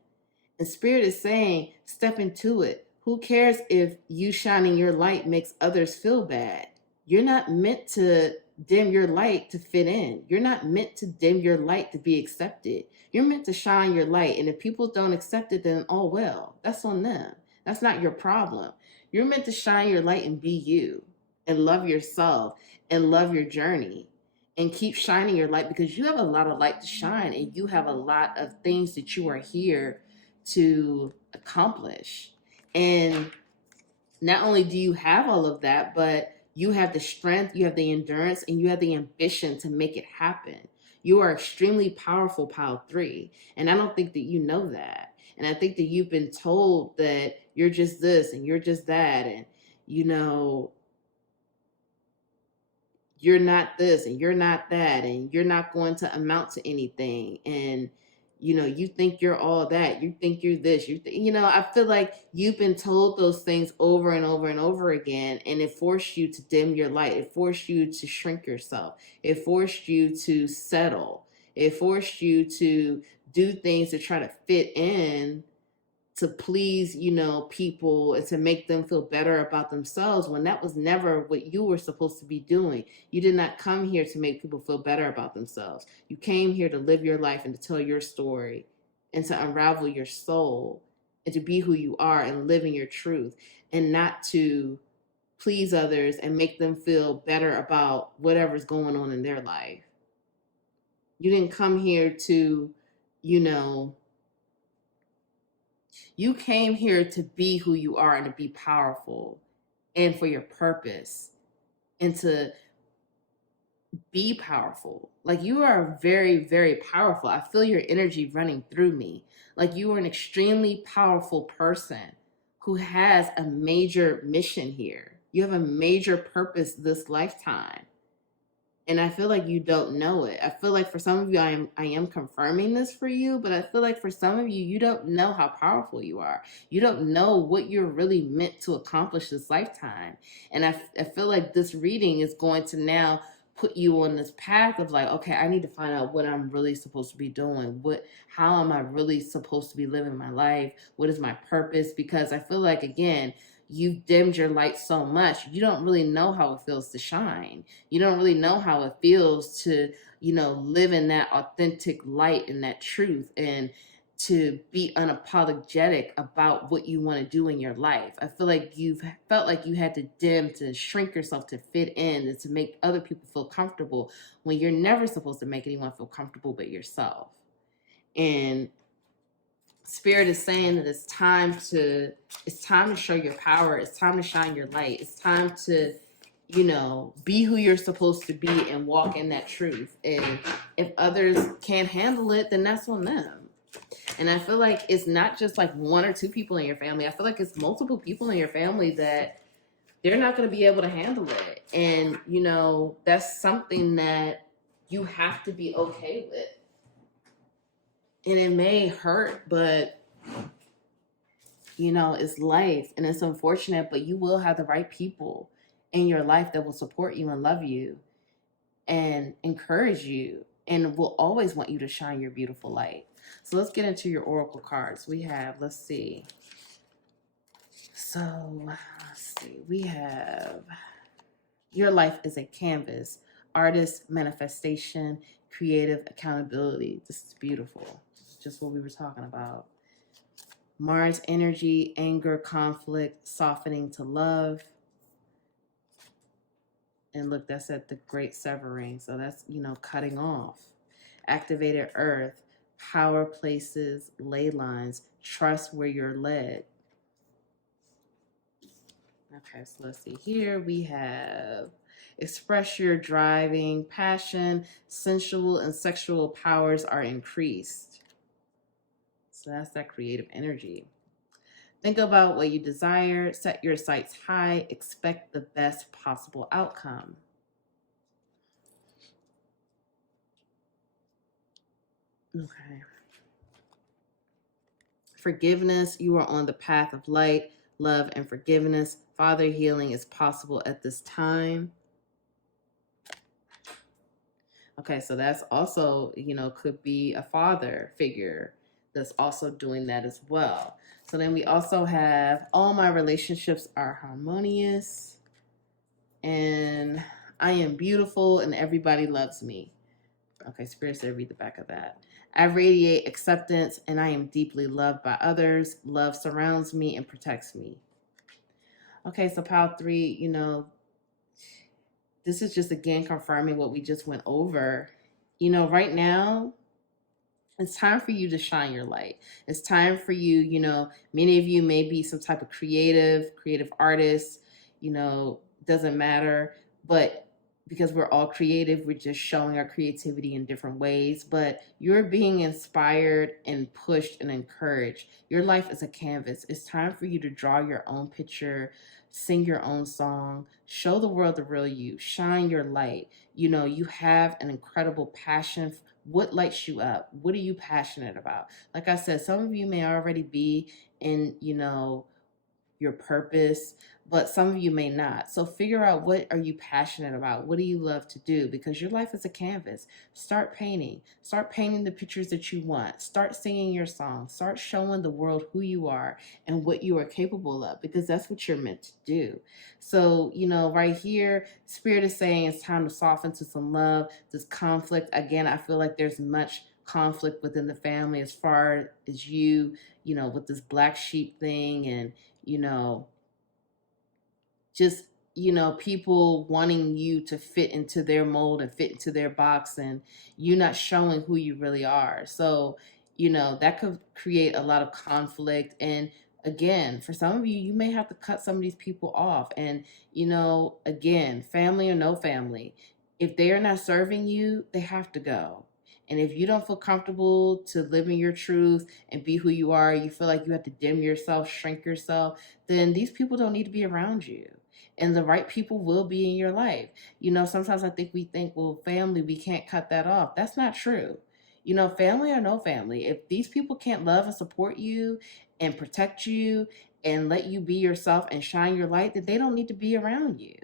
And Spirit is saying, step into it. Who cares if you shining your light makes others feel bad? You're not meant to dim your light to fit in. You're not meant to dim your light to be accepted. You're meant to shine your light. And if people don't accept it, then oh well, that's on them. That's not your problem. You're meant to shine your light and be you and love yourself and love your journey and keep shining your light, because you have a lot of light to shine and you have a lot of things that you are here to accomplish. And not only do you have all of that, but you have the strength, you have the endurance, and you have the ambition to make it happen. You are extremely powerful, Pile 3. And I don't think that you know that. And I think that you've been told that you're just this and you're just that. And, you know, you're not this and you're not that. And you're not going to amount to anything. And, you know, you think you're all that. You think you're this. I feel like you've been told those things over and over and over again, and it forced you to dim your light. It forced you to shrink yourself. It forced you to settle. It forced you to do things to try to fit in, to please, people, and to make them feel better about themselves, when that was never what you were supposed to be doing. You did not come here to make people feel better about themselves. You came here to live your life and to tell your story and to unravel your soul and to be who you are and live in your truth, and not to please others and make them feel better about whatever's going on in their life. You didn't come here to, you came here to be who you are and to be powerful and for your purpose and to be powerful. Like, you are very, very powerful. I feel your energy running through me. Like, you are an extremely powerful person who has a major mission here. You have a major purpose this lifetime. And I feel like you don't know it. I feel like for some of you, I am confirming this for you, but I feel like for some of you, you don't know how powerful you are. You don't know what you're really meant to accomplish this lifetime. And I feel like this reading is going to now put you on this path of like, okay, I need to find out what I'm really supposed to be doing. How am I really supposed to be living my life? What is my purpose? Because I feel like, again, you've dimmed your light so much, you don't really know how it feels to shine. You don't really know how it feels to, live in that authentic light and that truth, and to be unapologetic about what you want to do in your life. I feel like you've felt like you had to dim to shrink yourself to fit in and to make other people feel comfortable, when you're never supposed to make anyone feel comfortable but yourself. And Spirit is saying that it's time to show your power. It's time to shine your light. It's time to, be who you're supposed to be and walk in that truth. And if others can't handle it, then that's on them. And I feel like it's not just like one or two people in your family. I feel like it's multiple people in your family that they're not going to be able to handle it. And, that's something that you have to be okay with. And it may hurt, but, it's life and it's unfortunate, but you will have the right people in your life that will support you and love you and encourage you and will always want you to shine your beautiful light. So let's get into your oracle cards. We have, we have, your life is a canvas, artist, manifestation, creative accountability. This is beautiful. Just what we were talking about. Mars energy, anger, conflict, softening to love. And look, that's at the great severing. So that's, cutting off. Activated earth, power places, ley lines, trust where you're led. Okay, so let's see here. We have express your driving passion, sensual and sexual powers are increased. So that's that creative energy. Think about what you desire, set your sights high, expect the best possible outcome. Okay. Forgiveness, you are on the path of light, love, and forgiveness. Father, healing is possible at this time. Okay, so that's also, could be a father figure that's also doing that as well. So then we also have all my relationships are harmonious and I am beautiful and everybody loves me. Okay, Spirit said read the back of that. I radiate acceptance and I am deeply loved by others. Love surrounds me and protects me. Okay, so pile 3, this is just again confirming what we just went over. Right now, it's time for you to shine your light. It's time for you, many of you may be some type of creative artist, doesn't matter. But because we're all creative, we're just showing our creativity in different ways. But you're being inspired and pushed and encouraged. Your life is a canvas. It's time for you to draw your own picture, sing your own song, show the world the real you, shine your light. You have an incredible passion. What lights you up? What are you passionate about? Like I said, some of you may already be in, your purpose, but some of you may not. So figure out, what are you passionate about? What do you love to do? Because your life is a canvas. Start painting. Start painting the pictures that you want. Start singing your song. Start showing the world who you are and what you are capable of, because that's what you're meant to do. So, right here, Spirit is saying it's time to soften to some love, this conflict. Again, I feel like there's much conflict within the family as far as with this black sheep thing, and just people wanting you to fit into their mold and fit into their box, and you not showing who you really are. So that could create a lot of conflict. And again, for some of you, you may have to cut some of these people off. And again, family or no family, if they are not serving you, they have to go. And if you don't feel comfortable to live in your truth and be who you are, you feel like you have to dim yourself, shrink yourself, then these people don't need to be around you. And the right people will be in your life. Sometimes I think we think, well, family, we can't cut that off. That's not true. Family or no family, if these people can't love and support you and protect you and let you be yourself and shine your light, then they don't need to be around you.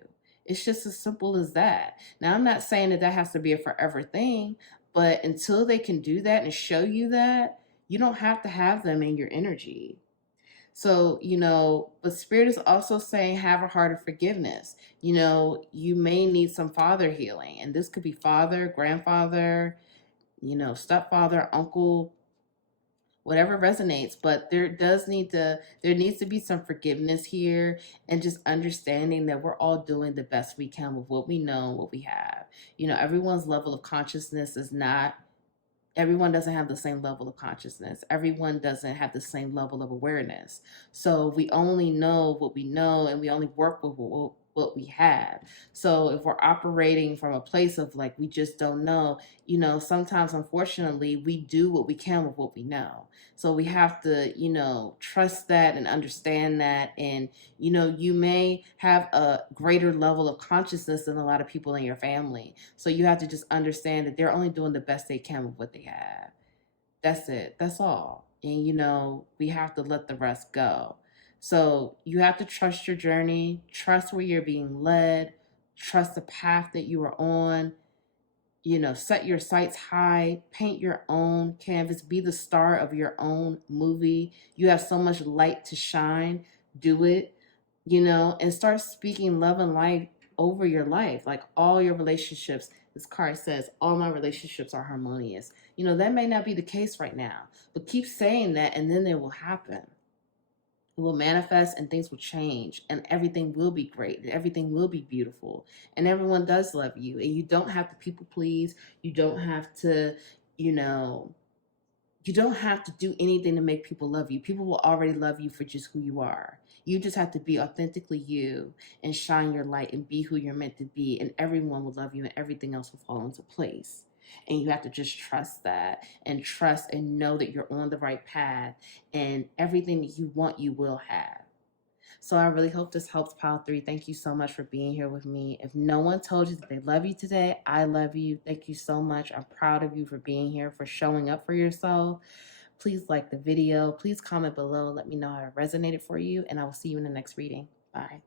It's just as simple as that. Now, I'm not saying that has to be a forever thing, but until they can do that and show you that, you don't have to have them in your energy. So, but Spirit is also saying have a heart of forgiveness. You may need some father healing, and this could be father, grandfather, stepfather, uncle, whatever resonates. But there needs to be some forgiveness here, and just understanding that we're all doing the best we can with what we know, what we have. Everyone's level of consciousness is not everyone doesn't have the same level of consciousness. Everyone doesn't have the same level of awareness. So we only know what we know, and we only work with what we have. So if we're operating from a place of like, we just don't know, sometimes unfortunately we do what we can with what we know. So we have to, trust that and understand that. And, you may have a greater level of consciousness than a lot of people in your family. So you have to just understand that they're only doing the best they can with what they have. That's it. That's all. And, we have to let the rest go. So you have to trust your journey, trust where you're being led, trust the path that you are on. Set your sights high, paint your own canvas, be the star of your own movie. You have so much light to shine. Do it, and start speaking love and life over your life. Like all your relationships, this card says, all my relationships are harmonious. That may not be the case right now, but keep saying that, and then it will happen. It will manifest, and things will change, and everything will be great, and everything will be beautiful, and everyone does love you. And you don't have to people please. You don't have to, you know, you don't have to do anything to make people love you. People will already love you for just who you are. You just have to be authentically you and shine your light and be who you're meant to be, and everyone will love you, and everything else will fall into place. And you have to just trust that, and trust and know that you're on the right path, and everything that you want, you will have. So I really hope this helps, Pile 3. Thank you so much for being here with me. If no one told you that they love you today, I love you. Thank you so much. I'm proud of you for being here, for showing up for yourself. Please like the video. Please comment below. Let me know how it resonated for you, and I will see you in the next reading. Bye.